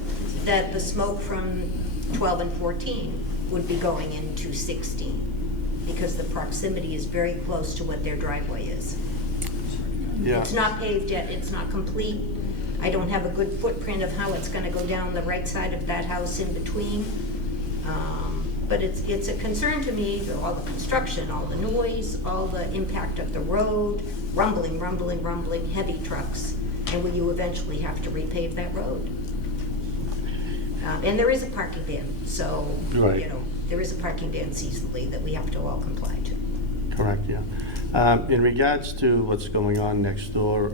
that the smoke from 12 and 14 would be going into 16 because the proximity is very close to what their driveway is. Yeah. It's not paved yet, it's not complete. I don't have a good footprint of how it's gonna go down the right side of that house in between. But it's a concern to me, all the construction, all the noise, all the impact of the road, rumbling, heavy trucks. And will you eventually have to repave that road? And there is a parking ban, so, Right. there is a parking ban seasonally that we have to all comply to. Correct, yeah. In regards to what's going on next door,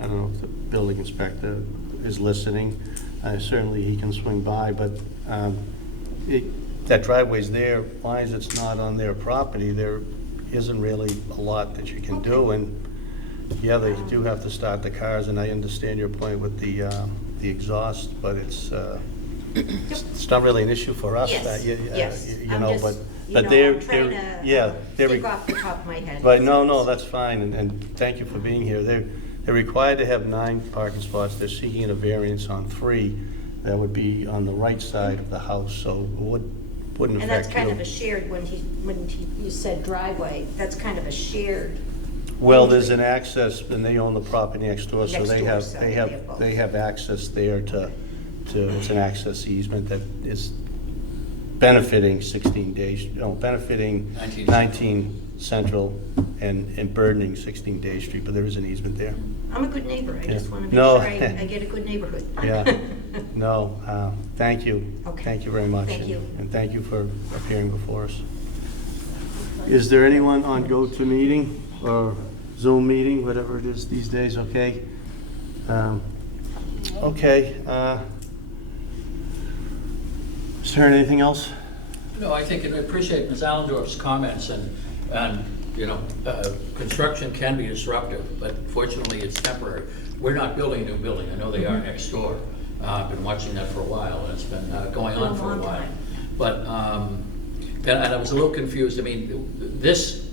I don't know if the building inspector is listening. Certainly he can swing by, but that driveway's there. Why is it's not on their property? There isn't really a lot that you can do. And yeah, they do have to start the cars, and I understand your point with the exhaust, but it's not really an issue for us. Yes, yes. You I'm know, just, but they're I'm trying to yeah, they're think off the top of my head. Right, no, that's fine, and thank you for being here. They're required to have 9 parking spots. They're seeking a variance on 3. That would be on the right side of the house, so it wouldn't And affect that's kind you. of a shared, you said driveway, that's kind of a shared. Well, there's an access, and they own the property next door, so Next they door, have, so they they have, have both. they have access there to, it's an access easement that is benefiting 16 days, benefiting 19 Central and burdening 16 Day Street, but there is an easement there. I'm a good neighbor, I just Yeah. want to make No. sure I get a good neighborhood. Yeah, no, thank you. Okay. Thank you very much. Thank you. And thank you for appearing before us. Is there anyone on GoToMeeting or Zoom meeting, whatever it is these days, okay? Okay. Is there anything else? No, I think, and I appreciate Ms. Allendorf's comments, and construction can be disruptive, but fortunately it's temporary. We're not building a new building. I know they are next door. I've been watching that for a while, and it's been going on for a while. But, and I was a little confused. I mean, this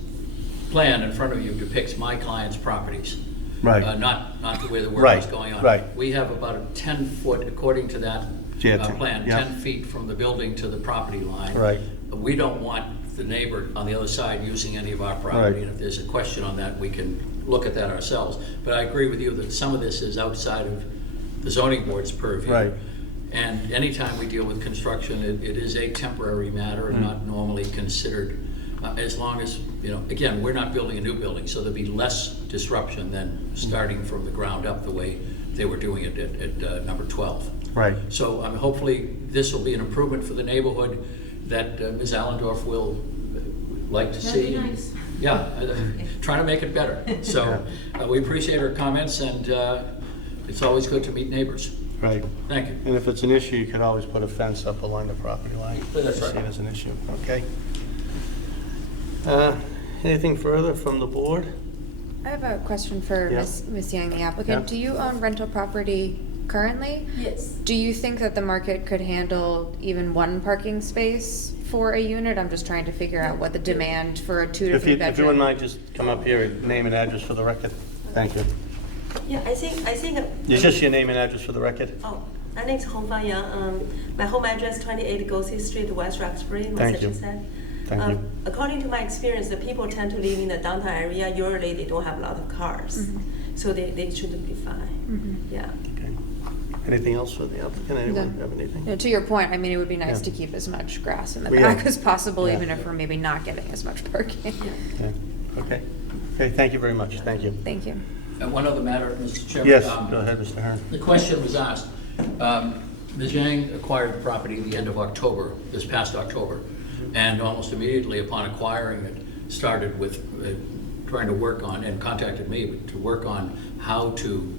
plan in front of you depicts my client's properties. Right. Not the way the work is Right, going on. right. We have about a 10-foot, according to that plan, yeah. 10 feet from the building to the property line. Right. We don't want the neighbor on the other side using any of our property. Right. And if there's a question on that, we can look at that ourselves. But I agree with you that some of this is outside of the zoning board's purview. Right. And anytime we deal with construction, it is a temporary matter and not normally considered, as long as, again, we're not building a new building, so there'll be less disruption than starting from the ground up the way they were doing it at number 12. Right. So hopefully this will be an improvement for the neighborhood that Ms. Allendorf will like to see. That'd be nice. Yeah, trying to make it better. So we appreciate her comments, and it's always good to meet neighbors. Right. Thank you. And if it's an issue, you could always put a fence up along the property line. That's right. See it as an issue, okay? Anything further from the board? I have a question for Yeah. Ms. Yang, the applicant. Yeah. Do you own rental property currently. Yes. Do you think that the market could handle even one parking space for a unit? I'm just trying to figure out what the demand for a 2 to 3 bedroom. If you wouldn't mind, just come up here, and name and address for the record. Thank you. Yeah, I think. It's just your name and address for the record. Oh, my name is Hong Fan Yang. My home address 28 Gossey Street, West Roxbury, Thank you. Massachusetts. Thank you. According to my experience, the people tend to live in the downtown area. Usually, they don't have a lot of cars, so they should be fine. Yeah. Okay. Anything else for the applicant? Anyone have anything? Yeah, to your point, I mean, it would be nice Yeah. to keep as much grass in the Well, yeah. back as possible, Yeah. even if we're maybe not getting as much parking. Yeah. Okay. Okay, thank you very much. Thank you. Thank you. And one other matter, Mr. Chairman. Yes, go ahead, Mr. Hearn. The question was asked. Ms. Yang acquired the property at the end of October, this past October, and almost immediately upon acquiring it, started with trying to work on, and contacted me to work on how to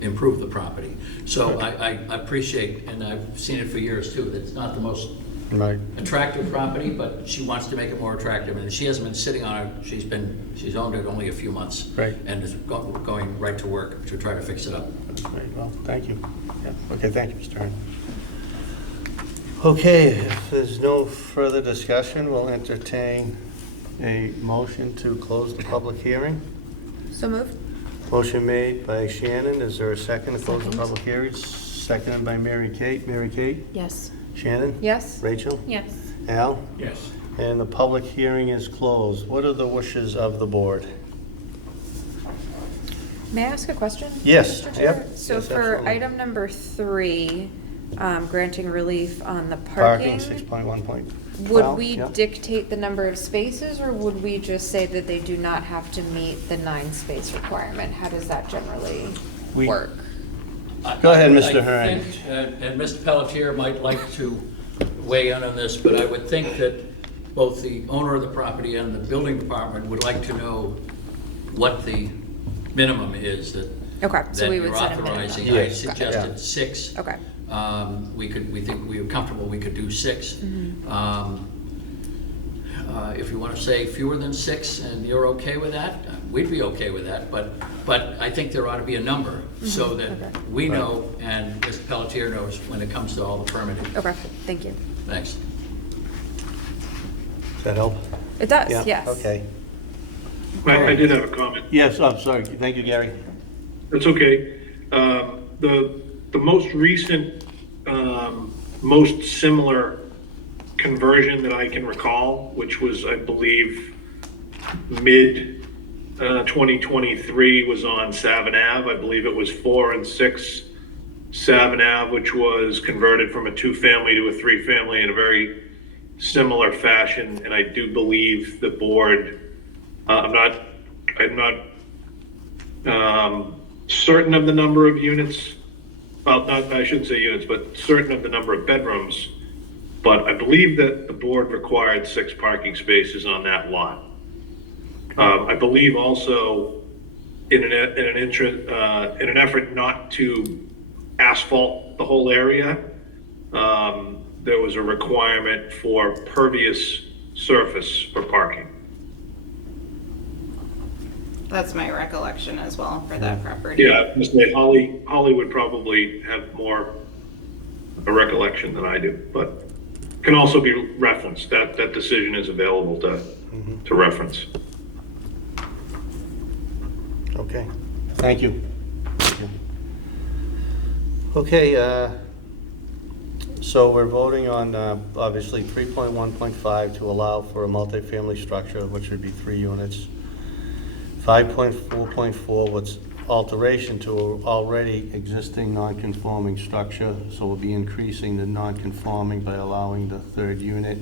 improve the property. So I appreciate, and I've seen it for years too, that it's not the most Right. attractive property, but she wants to make it more attractive, and she hasn't been sitting on it, she's owned it only a few months. Right. And is going right to work to try to fix it up. That's great. Well, thank you. Yeah. Okay, thank you, Mr. Hearn. Okay, if there's no further discussion, we'll entertain a motion to close the public hearing. So moved? Motion made by Shannon. Is there a second to close the public hearing? Seconded by Mary Kate. Mary Kate? Yes. Shannon? Yes? Rachel? Yes. Al? Yes. And the public hearing is closed. What are the wishes of the board? May I ask a question? Yes, Mr. yep. Chair? So Yes, for absolutely. item number 3, granting relief on the Parking, parking, 6.1.12. would we Yep. dictate the number of spaces, or would we just say that they do not have to meet the 9-space requirement? How does that generally We- work? Go ahead, Mr. Hearn. I think, and Mr. Pelletier might like to weigh in on this, but I would think that both the owner of the property and the building department would like to know what the minimum is that Okay, so that we you're would set a minimum. authorizing. Yes. I Yeah. suggested 6. Okay. We think we were comfortable we could do 6. If you want to say fewer than 6 and you're okay with that, we'd be okay with that, but I think there ought to be a number so that Okay. we know and Mr. Pelletier knows when it comes to all the permitting. Okay, thank you. Thanks. Does that help? It does, Yeah, yes. okay. I did have a comment. Yes, I'm sorry. Thank you, Gary. That's okay. The most recent, most similar conversion that I can recall, which was, I believe, mid 2023, was on Savin Ave. I believe it was 4 and 6 Savin Ave, which was converted from a 2-family to a 3-family in a very similar fashion. And I do believe the board, I'm not certain of the number of units. Well, I shouldn't say units, but certain of the number of bedrooms. But I believe that the board required 6 parking spaces on that lot. I believe also in an effort not to asphalt the whole area, there was a requirement for pervious surface for parking. That's my recollection as well for that property. Yeah, I was gonna say Holly would probably have more a recollection than I do, but can also be referenced. That decision is available to reference. Okay, thank you. Thank you. Okay, so we're voting on, obviously, 3.1.5 to allow for a multifamily structure, which would be 3 units. 5.4.4, what's alteration to already existing non-conforming structure, so we'll be increasing the non-conforming by allowing the 3rd unit.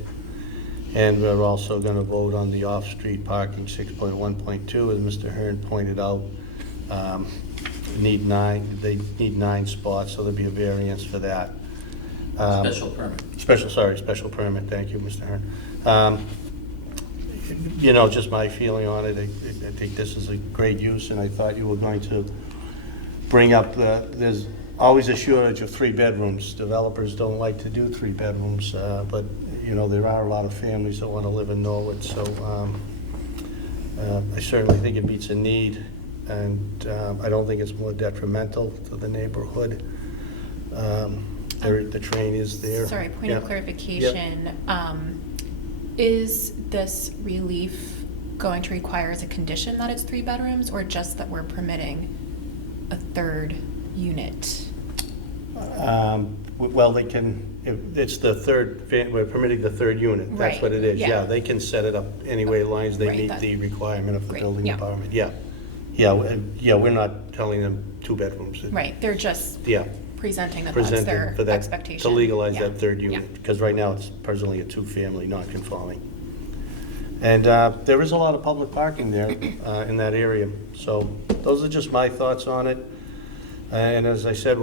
And we're also going to vote on the off-street parking, 6.1.2, as Mr. Hearn pointed out. They need 9 spots, so there'll be a variance for that. Special permit. Special permit, thank you, Mr. Hearn. You know, just my feeling on it, I think this is a great use, and I thought you were going to bring up there's always a shortage of 3 bedrooms. Developers don't like to do 3 bedrooms, but, you know, there are a lot of families that want to live in Norwood, so I certainly think it meets a need. and I don't think it's more detrimental to the neighborhood. The train is there. Sorry, point Yeah. of clarification. Is this relief going to require as a condition that it's 3 bedrooms, or just that we're permitting a third unit? Well, they can, it's the third, we're permitting the third unit, that's Right, what it is, yeah. yeah, they can set it up any way lines they Right, meet that- the requirement of the Great, building yeah. department, yeah. Yeah, we're not telling them 2 bedrooms. Right, they're just Yeah, presenting that that's presenting their for that, expectation. to legalize Yeah. that third Yeah. unit, because right now it's presently a 2-family, non-conforming. And there is a lot of public parking there in that area, so those are just my thoughts on it. And as I said, I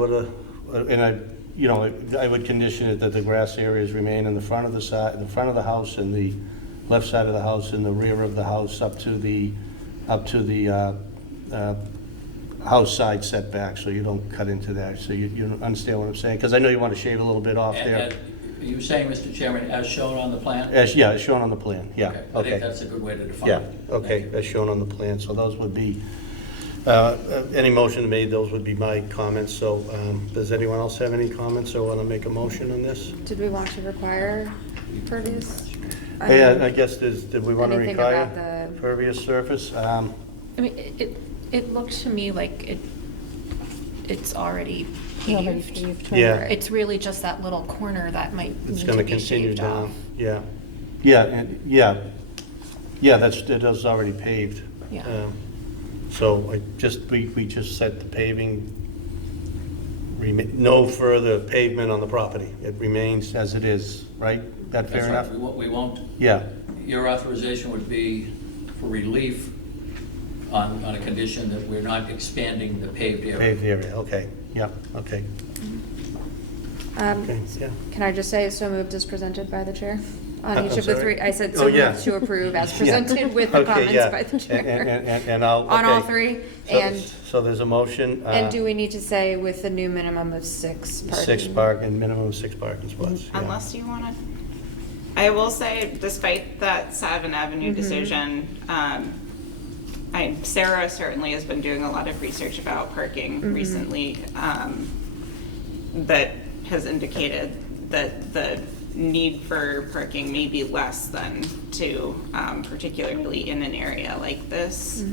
would condition it that the grass areas remain in the front of the house, and the left side of the house, and the rear of the house, up to the house side setback, so you don't cut into that. So you understand what I'm saying? Because I know you want to shave a little bit off there. And are you saying, Mr. Chairman, as shown on the plan? Yeah, it's shown on the plan, yeah. I think that's a good way to define Yeah, it. okay, as shown on the plan, so those would be, any motion made, those would be my comments. So does anyone else have any comments or want to make a motion on this? Did we want to require pervious? Yeah, I guess, did we want to Anything require about the- pervious surface? I mean, it looked to me like it's already Already paved. paved, Yeah. It's really just that little corner that might It's need going to to be continue shaved down, off. yeah. It is already paved. Yeah. So we just set the paving, no further pavement on the property. It remains as it is, right? That fair That's enough? right, we won't, Yeah, your authorization would be for relief on a condition that we're not expanding the paved area. paved area, okay, yeah, okay. Okay, yeah. Can I just say, so moved as presented by the chair? On I'm each of the sorry? 3, I said Oh, so yeah. moved to approve as Yeah. presented with the Okay, comments yeah. by the chair. And I'll, On all okay. 3, So- and, So there's a motion. and do we need to say with the new minimum of 6 parking? 6 parking, minimum 6 parking spots. yeah. Unless you want to, I will say, despite that 7 Avenue decision, Sarah certainly has been doing a lot of research about parking recently, that has indicated that the need for parking may be less than 2, particularly in an area like this.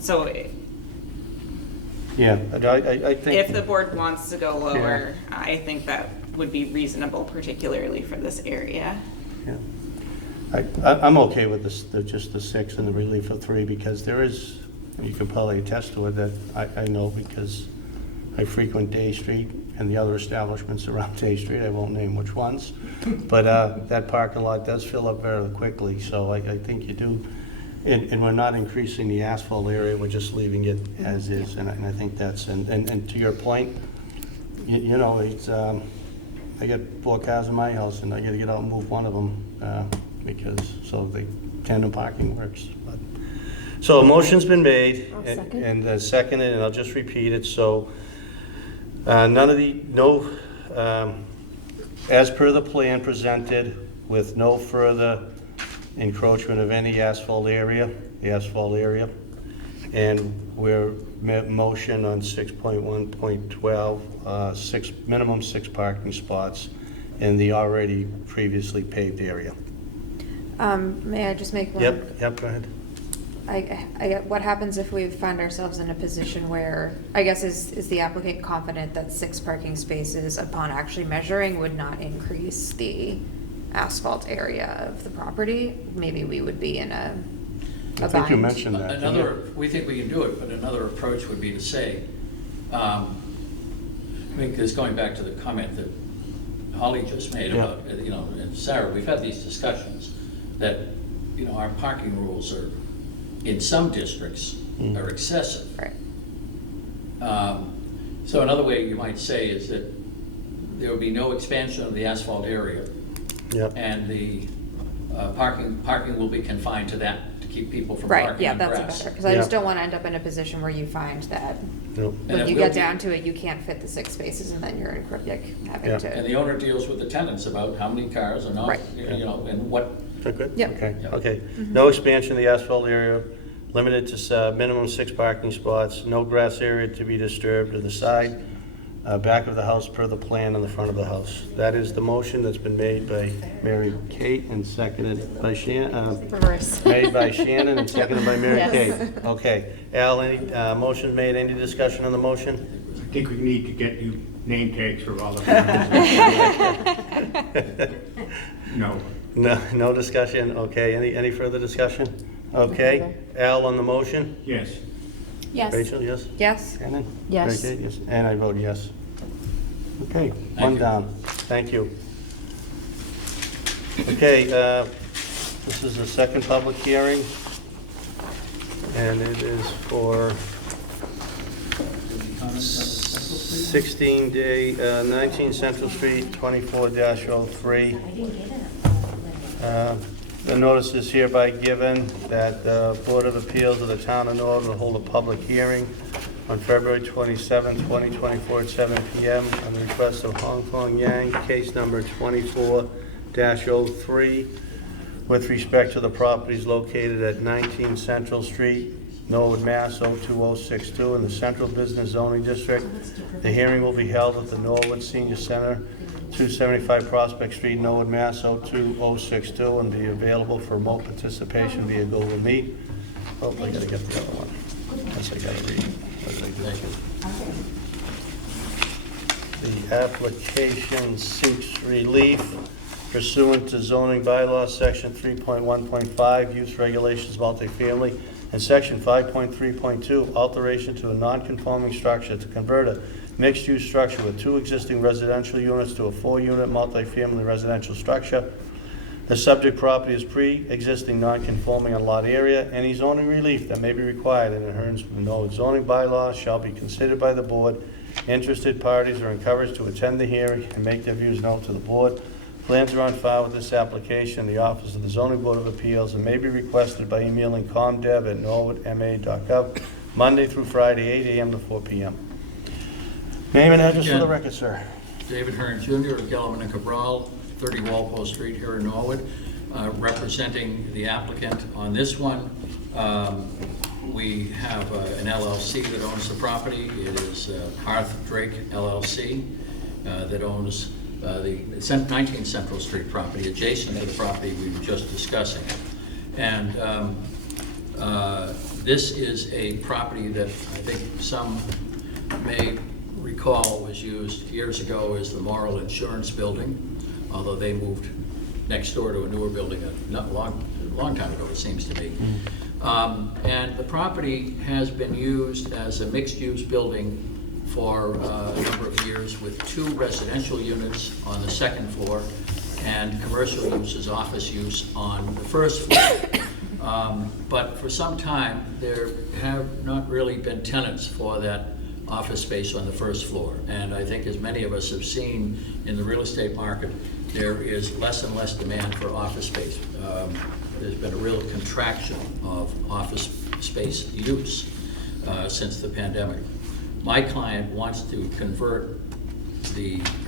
So Yeah, I think. if the board wants to go lower, I think that would be reasonable, particularly for this area. Yeah. I'm okay with this, just the 6 and the relief of 3, because there is, you can probably attest to it, that I know because I frequent Day Street and the other establishments around Day Street, I won't name which ones, but that parking lot does fill up very quickly, so I think you do, and we're not increasing the asphalt area, we're just leaving it as is, and I think that's, and to your point, you know, it's, I got 4 cars in my house, and I gotta get out and move one of them, so the tandem parking works. But- So a motion's been made I'll second. and seconded, and I'll just repeat it, so as per the plan presented, with no further encroachment of any asphalt area, and we're motion on 6.1.12, minimum 6 parking spots in the already previously paved area. May I just make one? Yep, go ahead. What happens if we find ourselves in a position where, I guess, is the applicant confident that 6 parking spaces upon actually measuring would not increase the asphalt area of the property? Maybe we would be in a I think you bind. mentioned that. didn't you? We think we can do it, but another approach would be to say, I think this going back to the comment that Holly just made Yeah. about, and Sarah, we've had these discussions that, our parking rules are, in some districts, are excessive. Right. So another way you might say is that there would be no expansion of the asphalt area, Yep. and the parking will be confined to that, to keep people from Right, parking yeah, on that's grass. better, because I just Yeah. don't want to end up in a position where you find that Nope. And when it you will get be- down to it, you can't fit the 6 spaces, and then you're in having Yeah. And to. the owner deals with the tenants about how many cars are not, Right. and what, Okay, good? Yep. Okay, Yep. okay. No expansion of the asphalt area, limited to minimum 6 parking spots, no grass area to be disturbed to the side, back of the house per the plan on the front of the house. That is the motion that's been made by Mary Kate and seconded by Shannon. Reverse. Made by Shannon and seconded by Mary Yes. Kate. Okay. Al, any motion made? Any discussion on the motion? I think we need to get you name tags for all of them. No. No discussion? Okay. Any further discussion? Okay. Al on the motion? Yes. Yes. Rachel, yes? Yes. Shannon? Yes. Mary Kate, yes. And I vote yes. Okay, Thank one you. down. Thank you. Okay, this is the second public hearing, and it is for 19 Central Street, 24-03. The notice is hereby given that the Board of Appeals of the Town of Norwood will hold a public hearing on February 27, 2024 at 7 p.m. on the request of Hong Kong Yang, case number 24-03, with respect to the properties located at 19 Central Street, Norwood, Mass. 02062 in the Central Business Zoning District. The hearing will be held at the Norwood Senior Center, 275 Prospect Street, Norwood, Mass. 02062, and be available for remote participation via Google Meet. Oh, I gotta get the other one. Yes, I gotta read. What did I do? The application seeks relief pursuant to zoning bylaws, section 3.1.5, use regulations multifamily, and section 5.3.2, alteration to a non-conforming structure to convert a mixed-use structure with 2 existing residential units to a 4-unit multifamily residential structure. The subject property is pre-existing non-conforming on lot area. Any zoning relief that may be required in accordance with Norwood zoning bylaws shall be considered by the board. Interested parties are encouraged to attend the hearing and make their views known to the board. Plans are on file with this application in the Office of the Zoning Board of Appeals and may be requested by emailing comdev@norwoodma.gov, Monday through Friday, 8 a.m. to 4 p.m. Name and address for the record, sir. David Hearn Jr. of Gellerman and Cabral, 30 Walpole Street here in Norwood, representing the applicant on this one. We have an LLC that owns the property. It is Hearth Drake LLC that owns the 19 Central Street property, adjacent to the property we were just discussing. And this is a property that I think some may recall was used years ago as the Morrill Insurance Building, although they moved next door to a newer building a long time ago, it seems to me. And the property has been used as a mixed-use building for a number of years with 2 residential units on the second floor and commercial use as office use on the first floor. But for some time, there have not really been tenants for that office space on the first floor. And I think as many of us have seen in the real estate market, there is less and less demand for office space. There's been a real contraction of office space use since the pandemic. My client wants to convert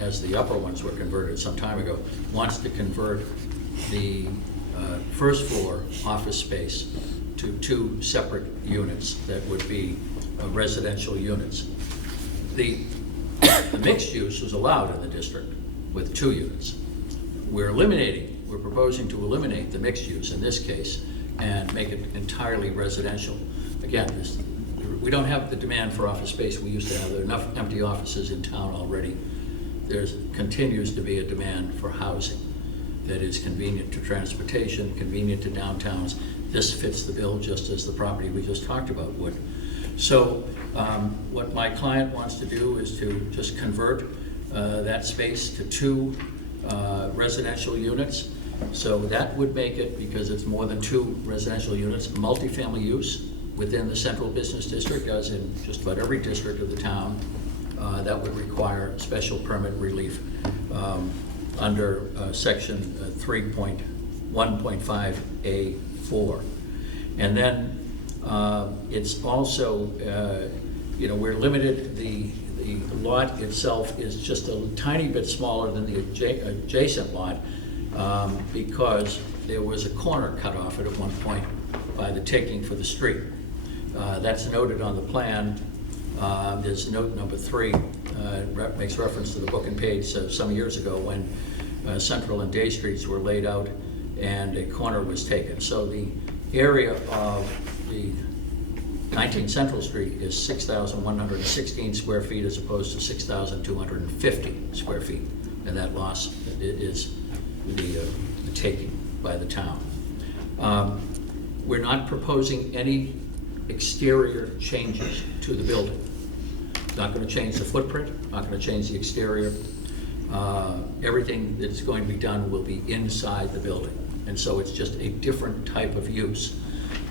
as the upper ones were converted some time ago, wants to convert the first floor office space to 2 separate units that would be residential units. The mixed use was allowed in the district with 2 units. We're proposing to eliminate the mixed use in this case and make it entirely residential. Again, we don't have the demand for office space we used to have. There are enough empty offices in town already. There continues to be a demand for housing that is convenient to transportation, convenient to downtowns. This fits the bill just as the property we just talked about would. So what my client wants to do is to just convert that space to 2 residential units. So that would make it, because it's more than 2 residential units, multifamily use within the central business district, as in just about every district of the town. That would require special permit relief under section 3.1.5A4. And then it's also, we're limited, the lot itself is just a tiny bit smaller than the adjacent lot, because there was a corner cut off at one point by the taking for the street. That's noted on the plan. There's note number 3, makes reference to the book and page some years ago when Central and Day Streets were laid out and a corner was taken. So the area of the 19 Central Street is 6,116 square feet as opposed to 6,250 square feet. And that loss is the taking by the town. We're not proposing any exterior changes to the building. Not going to change the footprint, not going to change the exterior. Everything that's going to be done will be inside the building. And so it's just a different type of use.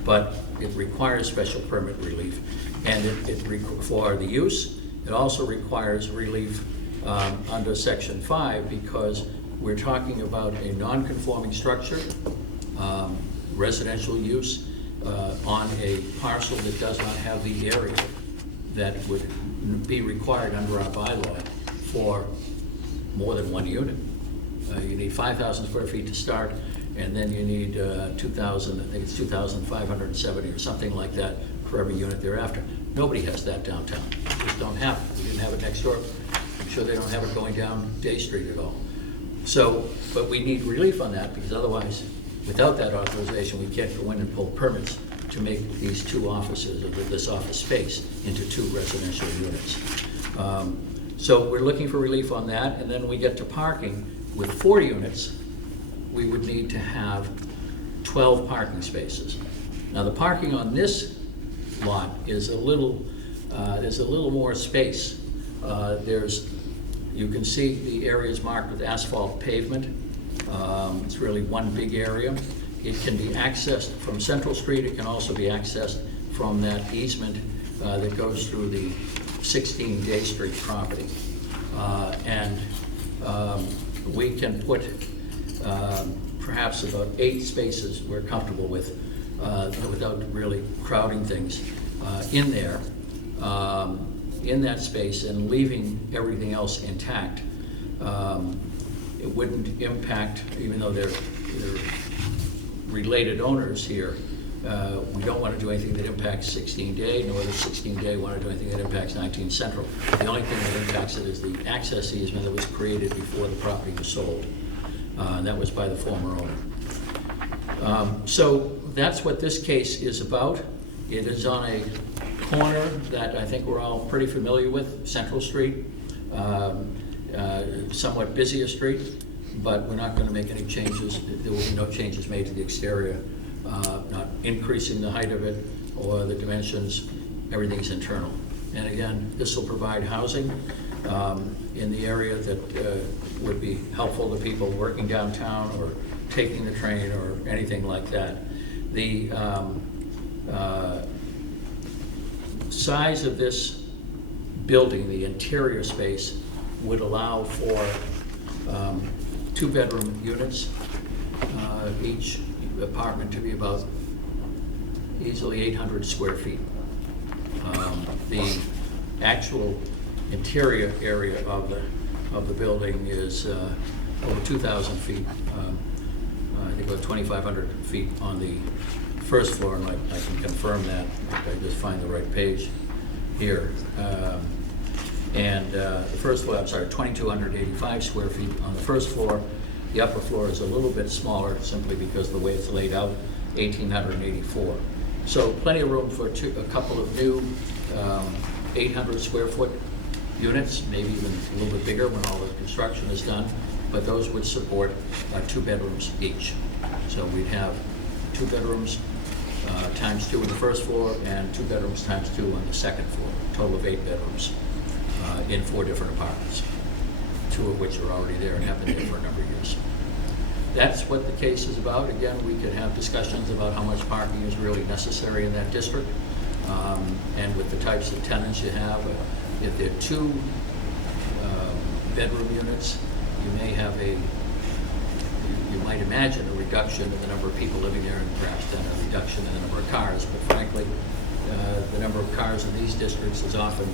But it requires special permit relief. And for the use, it also requires relief under Section 5 because we're talking about a non-conforming structure, residential use, on a parcel that does not have the area that would be required under our bylaw for more than one unit. You need 5,000 square feet to start, and then you need 2,000, I think it's 2,570 or something like that for every unit thereafter. Nobody has that downtown. We just don't have it. We didn't have it next door. I'm sure they don't have it going down Day Street at all. So, but we need relief on that because otherwise, without that authorization, we can't go in and pull permits to make these 2 offices, or this office space, into 2 residential units. So we're looking for relief on that, and then we get to parking. With 4 units, we would need to have 12 parking spaces. Now the parking on this lot is a little, there's a little more space. You can see the areas marked with asphalt pavement. It's really one big area. It can be accessed from Central Street. It can also be accessed from that easement that goes through the 16 Day Street property. We can put perhaps about 8 spaces we're comfortable with without really crowding things in there, in that space, and leaving everything else intact. It wouldn't impact, even though they're related owners here, we don't want to do anything that impacts 16 Day, nor does 16 Day want to do anything that impacts 19 Central. The only thing that impacts it is the access easement that was created before the property was sold. That was by the former owner. So that's what this case is about. It is on a corner that I think we're all pretty familiar with, Central Street, somewhat busier street, but we're not going to make any changes. There will be no changes made to the exterior, not increasing the height of it or the dimensions. Everything's internal. And again, this will provide housing in the area that would be helpful to people working downtown or taking the train or anything like that. The size of this building, the interior space, would allow for 2-bedroom units, each apartment to be about easily 800 square feet. The actual interior area of the building is over 2,000 feet. I think about 2,500 feet on the first floor, and I can confirm that if I just find the right page here. The first floor, 2,285 square feet on the first floor. The upper floor is a little bit smaller simply because of the way it's laid out, 1,884. So plenty of room for a couple of new 800 square foot units, maybe even a little bit bigger when all the construction is done, but those would support 2 bedrooms each. So we'd have 2 bedrooms times 2 on the first floor and 2 bedrooms times 2 on the second floor, a total of 8 bedrooms in 4 different apartments, 2 of which are already there and have been there for a number of years. That's what the case is about. Again, we could have discussions about how much parking is really necessary in that district, and with the types of tenants you have. If they're 2 bedroom units, you may have you might imagine a reduction in the number of people living there, and perhaps then a reduction in the number of cars. But frankly, the number of cars in these districts is often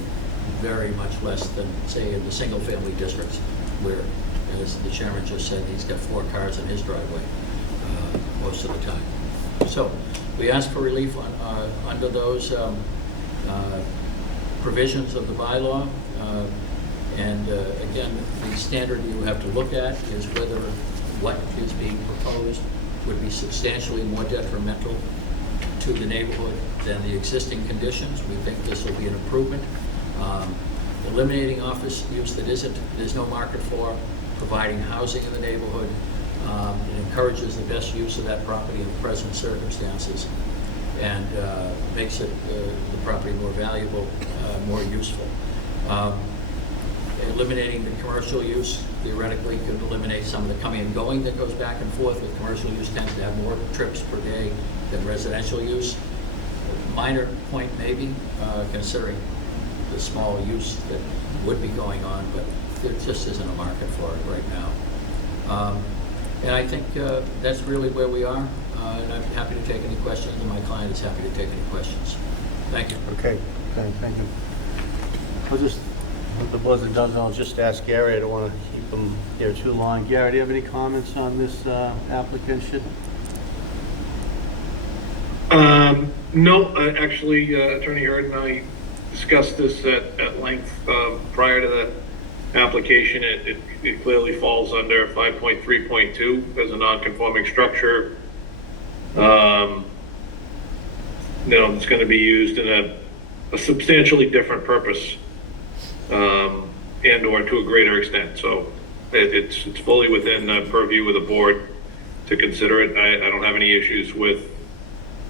very much less than, say, in the single-family districts, where as the chairman just said, he's got 4 cars in his driveway most of the time. So we ask for relief under those provisions of the bylaw. And again, the standard you have to look at is whether what is being proposed would be substantially more detrimental to the neighborhood than the existing conditions. We think this will be an improvement. Eliminating office use that there's no market for, providing housing in the neighborhood. It encourages the best use of that property in the present circumstances, and makes it the property more valuable, more useful. Eliminating the commercial use theoretically could eliminate some of the coming and going that goes back and forth. With commercial use tends to have more trips per day than residential use. Minor point maybe, considering the small use that would be going on, but there just isn't a market for it right now. And I think that's really where we are, and I'm happy to take any questions, and my client is happy to take any questions. Thank you. Okay, thank you. I'll just, if the board doesn't, I'll just ask Gary. I don't want to keep him here too long. Gary, do you have any comments on this application? No, actually, Attorney Hurd and I discussed this at length prior to the application. It clearly falls under 5.3.2 as a non-conforming structure. It's going to be used in a substantially different purpose, and or to a greater extent. So it's fully within the purview of the board to consider it. I don't have any issues with.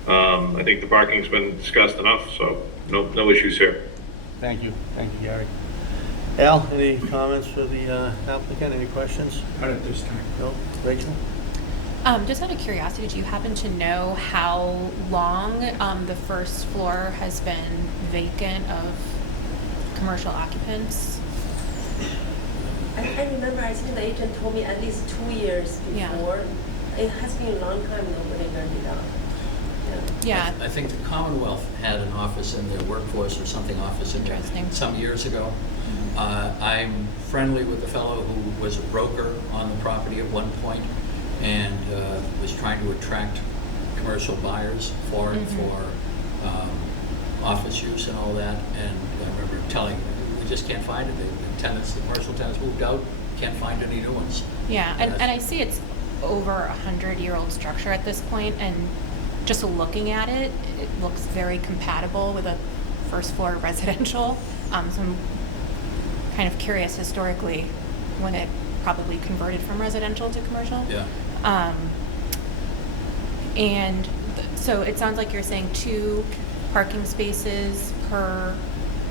I think the parking's been discussed enough, so no issues here. Thank you, Gary. Al, any comments for the applicant? Any questions? Not at this time. No. Rachel? Just out of curiosity, do you happen to know how long the first floor has been vacant of commercial occupants? I remember, I think the agent told me at least 2 years before. Yeah. It has been a long time nobody rented it out. Yeah. I think the Commonwealth had an office in their workforce or something office in there some years ago. I'm friendly with the fellow who was a broker on the property at one point and was trying to attract commercial buyers for it for office use and all that. And I remember telling them, we just can't find it. The commercial tenants moved out, can't find any new ones. Yeah, and I see it's over 100-year-old structure at this point, and just looking at it, it looks very compatible with a first floor residential. So I'm kind of curious historically when it probably converted from residential to commercial. Yeah. So it sounds like you're saying 2 parking spaces per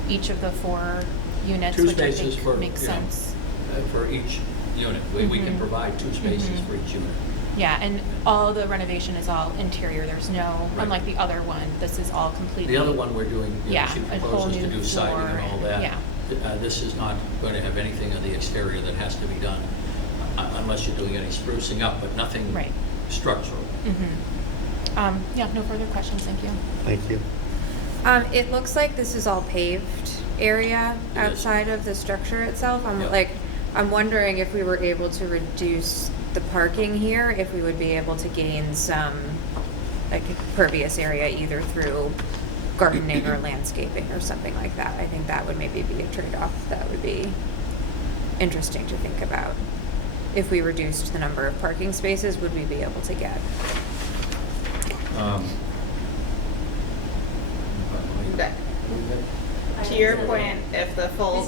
each of the 4 units, 2 which I spaces think makes sense. For each unit. We can provide 2 spaces for each unit. Yeah, and all the renovation is all interior. There's no, unlike the other one, this is all completely. The other one we're doing, she a whole proposes to new do siding and all floor, that. yeah. This is not going to have anything on the exterior that has to be done, unless you're doing any sprucing up, but nothing structural. Yeah, no further questions, thank you. Thank you. It looks like this is all paved area outside of the structure itself. I'm wondering if we were able to reduce the parking here, if we would be able to gain some pervious area either through gardening or landscaping or something like that. I think that would maybe be a trade-off that would be interesting to think about. If we reduced the number of parking spaces, would we be able to get? To your point, if the full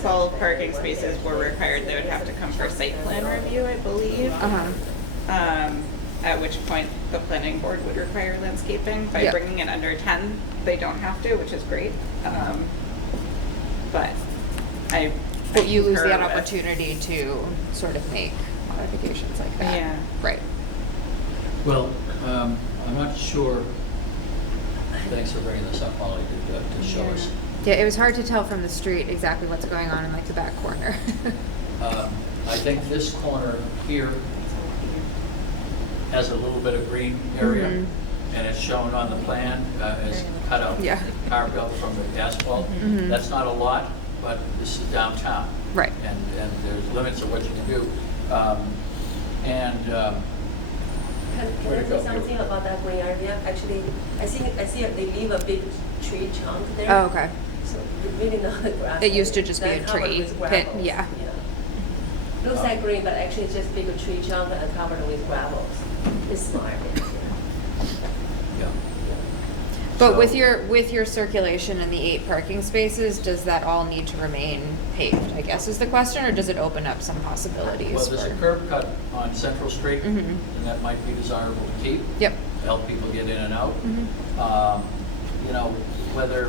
12 parking spaces were required, they would have to come for site plan review, I believe. At which point the planning board would require landscaping. By bringing it under 10, they don't have to, which is great. But you lose that opportunity to sort of make modifications like that. Yeah. Right. Well, I'm not sure. Thanks for bringing this up, Molly, to show us. Yeah, it was hard to tell from the street exactly what's going on in the back corner. I think this corner here has a little bit of green area, and it's shown on the plan as cut out, carved out from the asphalt. That's not a lot, but this is downtown. Right. And there's limits of what you can do. Can I say something about that green area? Actually, I see they leave a big tree chunk there. Oh, okay. So really not a grass. It used to just be Then a covered tree with pit, gravels. yeah. Looks like green, but actually it's just bigger tree chunk and covered with gravels. It's smart. Yeah. But So- with your circulation and the 8 parking spaces, does that all need to remain paved, I guess is the question, or does it open up some possibilities? Well, there's a for- curb cut on Central Street, Mhm. and that might be desirable to keep. Yep. Help people get in and out. Mhm. You know, whether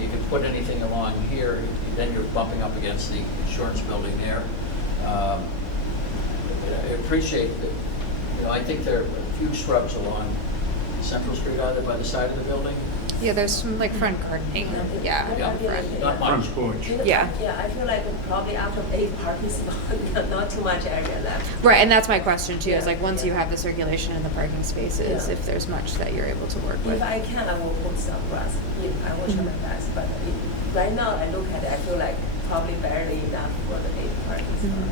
you can put anything along here, then you're bumping up against the insurance building there. I appreciate that, I think there are a few shrubs along Central Street, either by the side of the building. Yeah, there's some like front gardening, yeah. Yeah, front. not much. Front porch. Yeah. Yeah, I feel like probably after 8 parking spots, not too much area left. Right, and that's my question too, is Yeah, like, once yeah. you have the circulation and the parking spaces, Yeah. if there's much that you're able to work with. If I can, I will put some grass. I will try my best, but right now I look at it, I feel like probably barely enough for the 8 parking spots.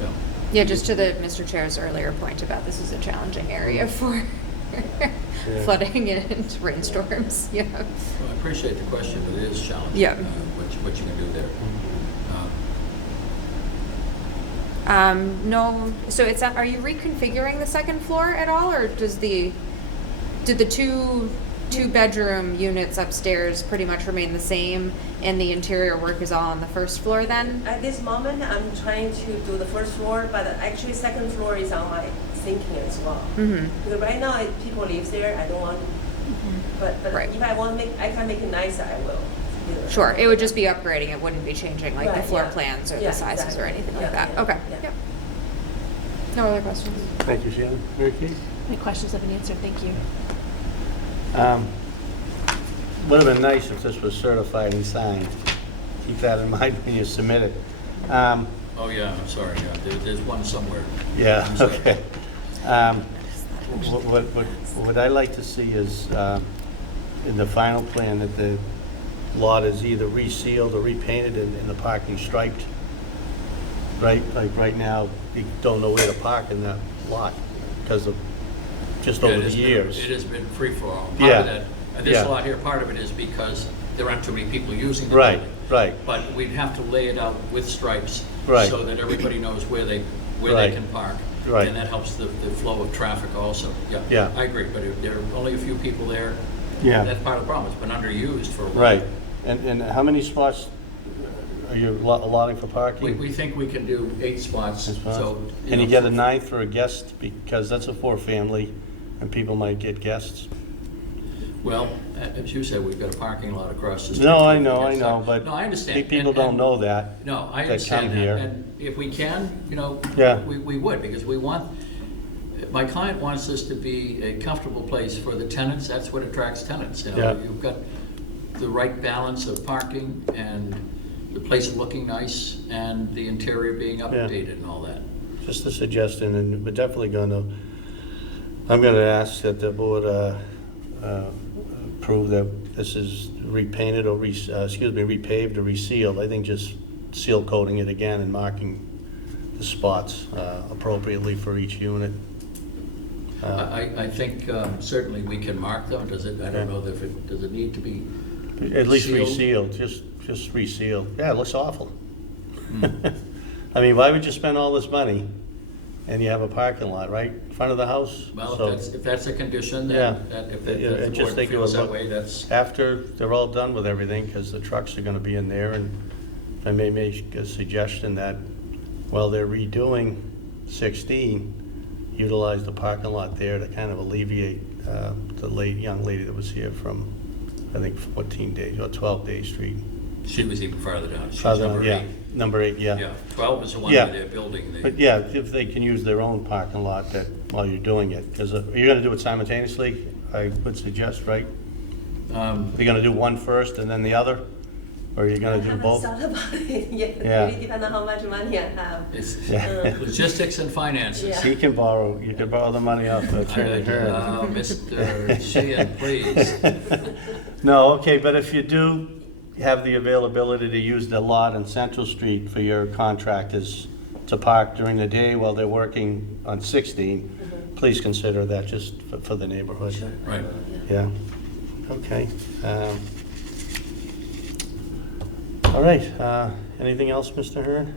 Yeah. Yeah, just to the Mr. Chair's earlier point about this is a challenging area for flooding and rainstorms, yeah. Well, I appreciate the question, but it is challenging. Yeah. What you can do there. No, so it's, are you reconfiguring the second floor at all, or did the two-bedroom units upstairs pretty much remain the same, and the interior work is all on the first floor then? At this moment, I'm trying to do the first floor, but actually second floor is on my thinking as well. Mm-hmm. Because right now, if people live there, I don't want, but Right. if I want to make, I can make it nicer, I will. Sure, it would just be upgrading, it wouldn't be changing like the Right, floor yeah. plans or Yeah, the sizes or exactly. anything like Yeah, that? yeah, Okay, yeah. yep. No other questions? Thank you, Shannon. Mary Kay? My questions have been answered, thank you. Would have been nice if this was certified and signed. Keep that in mind when you submit it. Oh, yeah, I'm sorry, yeah, there's one somewhere. Yeah, I'm sorry. okay. What I'd like to see is, in the final plan, that the lot is either resealed or repainted and the parking striped. Right, like right now, you don't know where to park in that lot because of, just Yeah, over it the has been- years. It has been free-for-all. Part Yeah. of that, this Yeah. lot here, part of it is because there aren't too many people using the Right, building. right. But we'd have to lay it out with stripes. Right. So that everybody knows where they Right. can park. Right. And that helps the flow of traffic also. Yeah. I agree, but if there are only a few people there. Yeah. That's part of the problem. It's been underused for a while. Right. And how many spots are you allotting for parking? We think we can do 8 spots, Six spots? so. Can you know, get a ninth for a guest, because that's a 4-family, and people might get guests? Well, as you said, we've got a parking lot across the street. No, I know, but No, I understand. people And- don't and- know that. No, I that understand come that. here. And if we can, Yeah. we would, because we want, my client wants this to be a comfortable place for the tenants. That's what attracts tenants. Yeah. You've got the right balance of parking and the place looking nice and the interior being updated and all that. Just a suggestion, and we're definitely I'm gonna ask that the board approve that this is repainted or, repaved or resealed. I think just seal coating it again and marking the spots appropriately for each unit. I think certainly we can mark them. Does it, I don't know if it, does it need to be At least sealed? resealed, just resealed. Yeah, it looks awful. I mean, why would you spend all this money and you have a parking lot right in front of the house? Well, So, if that's a condition, Yeah. then if I the just board think it feels would that look- way, that's, After they're all done with everything, because the trucks are gonna be in there, and if I may make a suggestion that while they're redoing 16, utilize the parking lot there to kind of alleviate the young lady that was here from, I think, 14 Days or 12 Day Street. she was even farther down. She's Farther, number yeah, 8. number 8, yeah. Yeah, 12 is the one Yeah. where they're building the. But yeah, if they can use their own parking lot that, while you're doing it, because you're gonna do it simultaneously, I would suggest, right? You're gonna do one first and then the other? Or you're gonna do both? I haven't thought about it yet. Yeah. Really depends on how much money I have. It's Yeah. logistics and finances. Yeah. You can borrow the money off the Attorney Hearn. Mr. Sheehan, please. No, okay, but if you do have the availability to use the lot on Central Street for your contractors to park during the day while they're working on 16, please consider that just for the neighborhood. Right. Yeah, okay. All right, anything else, Mr. Hearn?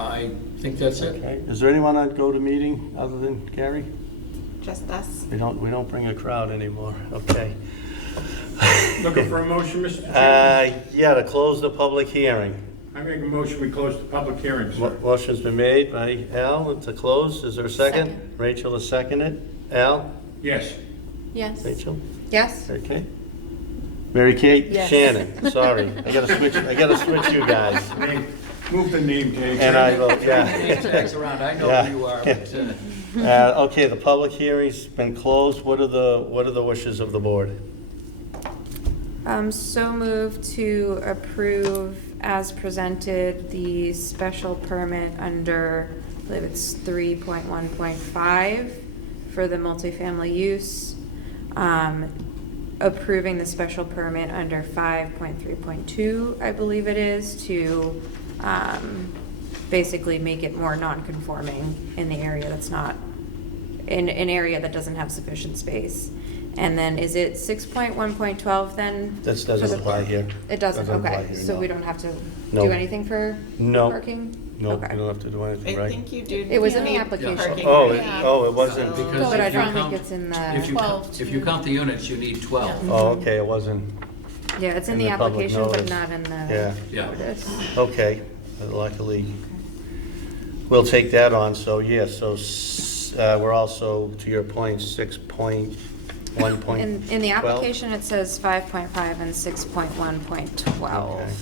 I think that's it. Okay, is there anyone on go-to-meeting other than Gary? Just us? We don't bring a crowd anymore, okay. Looking for a motion, Mr. Chairman? Yeah, to close the public hearing. I make a motion, we close the public hearing, sir. Motion's been made by Al to close. Is there a second? Second. Rachel has seconded. Al? Yes. Yes. Rachel? Yes? Okay. Mary Kate? Yes. Shannon? Sorry, I gotta switch you guys. Move the name tag. And I vote, Name yeah. tags around, I know Yeah. who you are, but, Okay, the public hearing's been closed. What are the wishes of the board? So moved to approve as presented the special permit under, I believe it's 3.1.5 for the multifamily use. Approving the special permit under 5.3.2, I believe it is, to basically make it more non-conforming in the area that's not, in an area that doesn't have sufficient space. And then is it 6.1.12 then? This for doesn't the- apply here. It doesn't, apply okay, here, so no. we don't have to No. do anything for No. parking? No, Okay. you don't have to do anything, I right? think you do. It was in the need application. parking, Oh, right? it wasn't. So- because But I if you don't think count- it's in if the, you count, if you count the units, you need 12. Oh, okay, it wasn't. yeah, it's in in the the public application, but notice. not in the Yeah. Yeah. notice. Okay, luckily, we'll take that on. So, yeah, so we're also, to your point, 6.1. In the application, it says 5.5 and 6.1.12. Okay.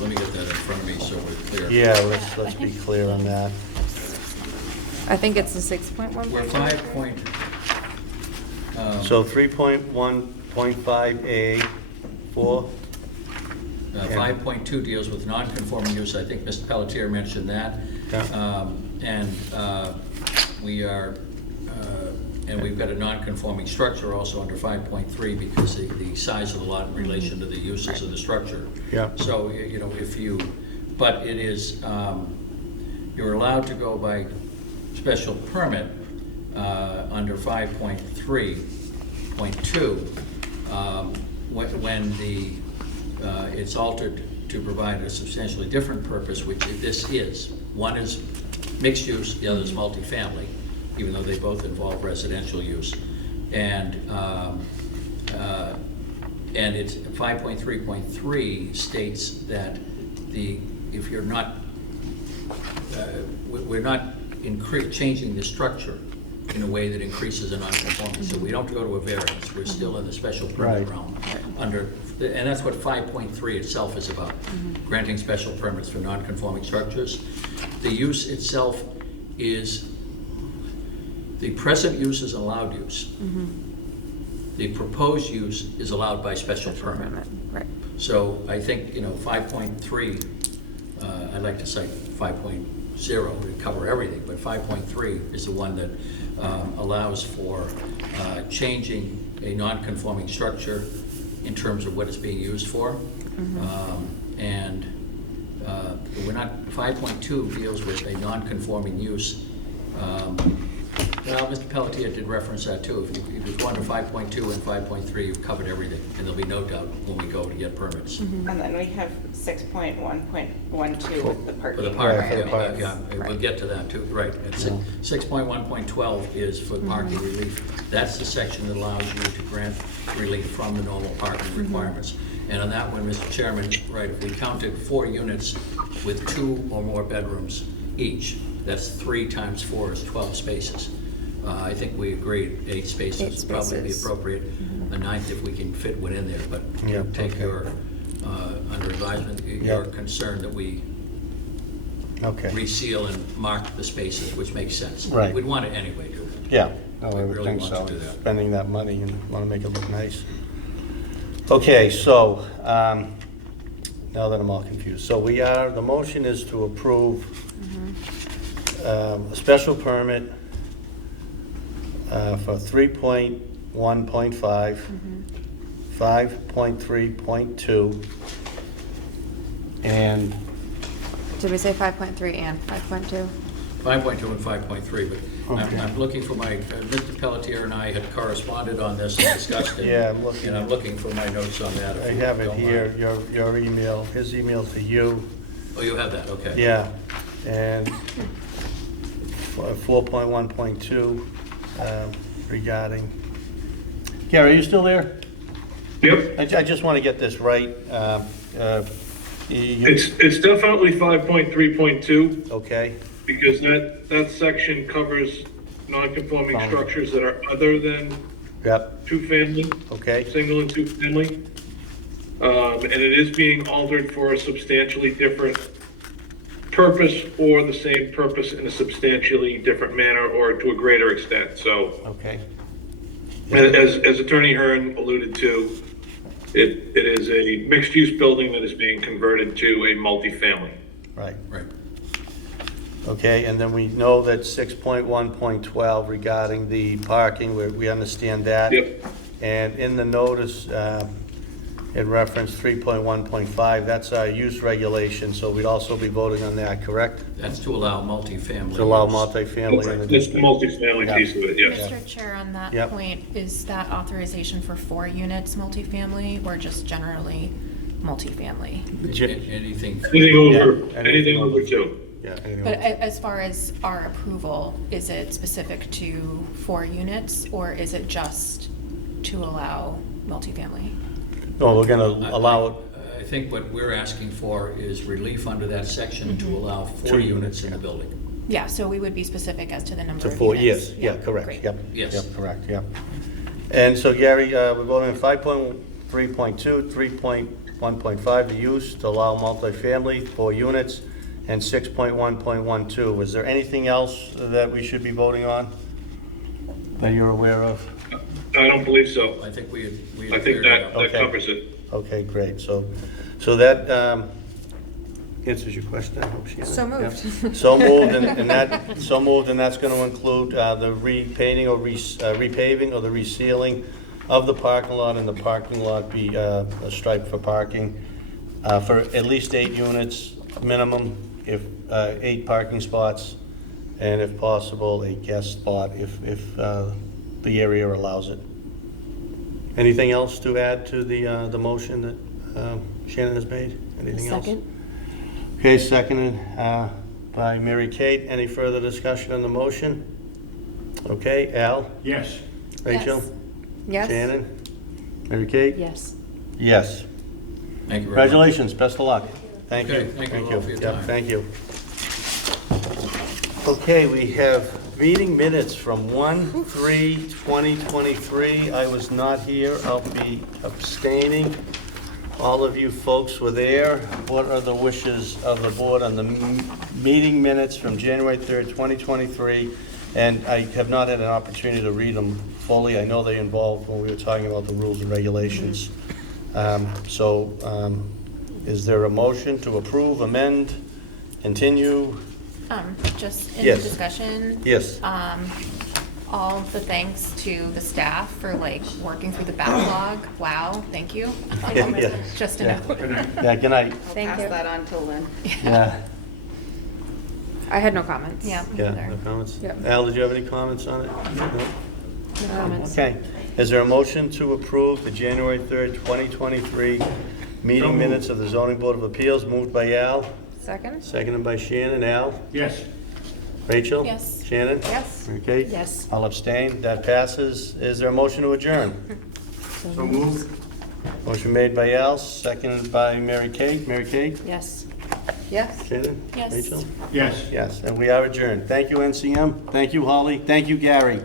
Let me get that in front of me so we're clear. Yeah, let's be clear on that. I think it's the 6.1. We're 5 point, So 3.1.5A, 4, 5.2 deals with non-conforming use. I think Mr. Pelletier mentioned that. Yeah. And we are, and we've got a non-conforming structure also under 5.3 because the size of the lot in relation to the uses of the structure. Yeah. So, you know, but it is, you're allowed to go by special permit under 5.3.2 when it's altered to provide a substantially different purpose, which this is. One is mixed use, the other is multifamily, even though they both involve residential use. And it's 5.3.3 states that if you're not, we're not changing the structure in a way that increases the non-conformity. So we don't go to a variance, we're still in the special permit Right. realm. And that's what 5.3 itself is about, granting special permits for non-conforming structures. The use itself is, the present use is allowed use. The proposed use is allowed by special permit. Right. So I think, 5.3, I'd like to cite 5.0 to cover everything, but 5.3 is the one that allows for changing a non-conforming structure in terms of what it's being used for. And we're not, 5.2 deals with a non-conforming use. Well, Mr. Pelletier did reference that too. If you go under 5.2 and 5.3, you've covered everything, and there'll be no doubt when we go to get permits. And then we have 6.1.12 with the parking. For the parking, Right, for the parking. yeah, we'll get to that too, right. And 6.1.12 is for parking relief. That's the section that allows you to grant relief from the normal parking requirements. And on that one, Mr. Chairman, right, if we counted 4 units with 2 or more bedrooms each, that's 3 times 4 is 12 spaces. I think we agreed 8 spaces would probably be appropriate. A 9th if we can fit one in there, but Yeah, take okay. your, under advisement, your concern that we Okay. reseal and mark the spaces, which makes sense. Right. We'd want it anyway, do it. Yeah, no, I We would really think want so. to do that. Spending that money and want to make it look nice. Okay, so, now that I'm all confused. So the motion is to approve a special permit for 3.1.5 5.3.2, and Did we say 5.3 and 5.2? 5.2 and 5.3, but Okay. I'm looking for my, Mr. Pelletier and I had corresponded on this and discussed it. Yeah, I'm looking. And I'm looking for my notes on that. if I you have it don't mind. here, your email, his email to you. Oh, you have that, okay. Yeah, and 4.1.2 regarding, Gary, are you still there? Yep. I just want to get this right. It's definitely 5.3.2, Okay, because that section covers non-conforming Fine. structures that are other than yep, two-family, okay, single and two-family. And it is being altered for a substantially different purpose or the same purpose in a substantially different manner or to a greater extent. So okay. as Attorney Hearn alluded to, it is a mixed-use building that is being converted to a multifamily. Right. Right. Okay, and then we know that 6.1.12 regarding the parking, we understand that. Yep. And in the notice, it referenced 3.1.5, that's our use regulation, so we'd also be voting on that, correct? That's to allow multifamily. To allow use. multifamily in the That's the district. multifamily Yeah. piece of it, yes. Mr. Chair, on that Yep. point, is that authorization for 4 units multifamily or just generally multifammy? Anything. Anything over two. Yeah, anything But else? as far as our approval, is it specific to 4 units or is it just to allow multifamily? No, we're gonna allow it, I think what we're asking for is relief under that section to allow 4 Two. units in the building. Yeah, so we would be specific as to the number to of 4 units. years, yeah, correct, great. yep. Yes. Yep, correct, yep. And so Gary, we're voting on 5.3.2, 3.1.5, the use to allow multifamily, 4 units, and 6.1.12. Was there anything else that we should be voting on that you're aware of? I don't believe so. I think we had I think cleared it that up. that Okay. covers it. Okay, great, so that answers your question, I hope, Shannon? So moved. Yeah. So moved, and that's gonna include the repainting or repaving or the resealing of the parking lot, and the parking lot be striped for parking for at least 8 units minimum, if 8 parking spots, and if possible, a guest spot if the area allows it. Anything else to add to the motion that Shannon has made? Anything else? Second? Okay, seconded by Mary Kate. Any further discussion on the motion? Okay, Al? Yes. Rachel? Yes? Shannon? Mary Kate? Yes. Yes. Thank you very much. Congratulations, best of luck. Thank you. Okay, thank you all for your Yep, time. thank you. Okay, we have meeting minutes from 1/3/2023. I was not here, I'll be abstaining. All of you folks were there. What are the wishes of the board on the meeting minutes from January 3rd, 2023? And I have not had an opportunity to read them fully. I know they involved when we were talking about the rules and regulations. Is there a motion to approve, amend, continue? Just in Yes. discussion. Yes. All the thanks to the staff for like working through the backlog. Wow, thank you. Yeah. Just a Yeah. note. Yeah, good night. Thank Pass you. that on to Lynn. Yeah. I had no comments. Yeah, me Yeah, neither. no comments? Yep. Al, did you have any comments on it? No? No comments. Okay. Is there a motion to approve the January 3rd, 2023 meeting minutes of the Zoning Board of Appeals? Moved by Al, Second? seconded by Shannon. Al? Yes. Rachel? Yes. Shannon? Yes. Okay. Yes. I'll abstain. That passes. Is there a motion to adjourn? So moved. Motion made by Al, seconded by Mary Kate. Mary Kate? Yes. Yes. Shannon? Yes. Rachel? Yes. Yes, and we are adjourned. Thank you, NCM. Thank you, Holly. Thank you, Gary.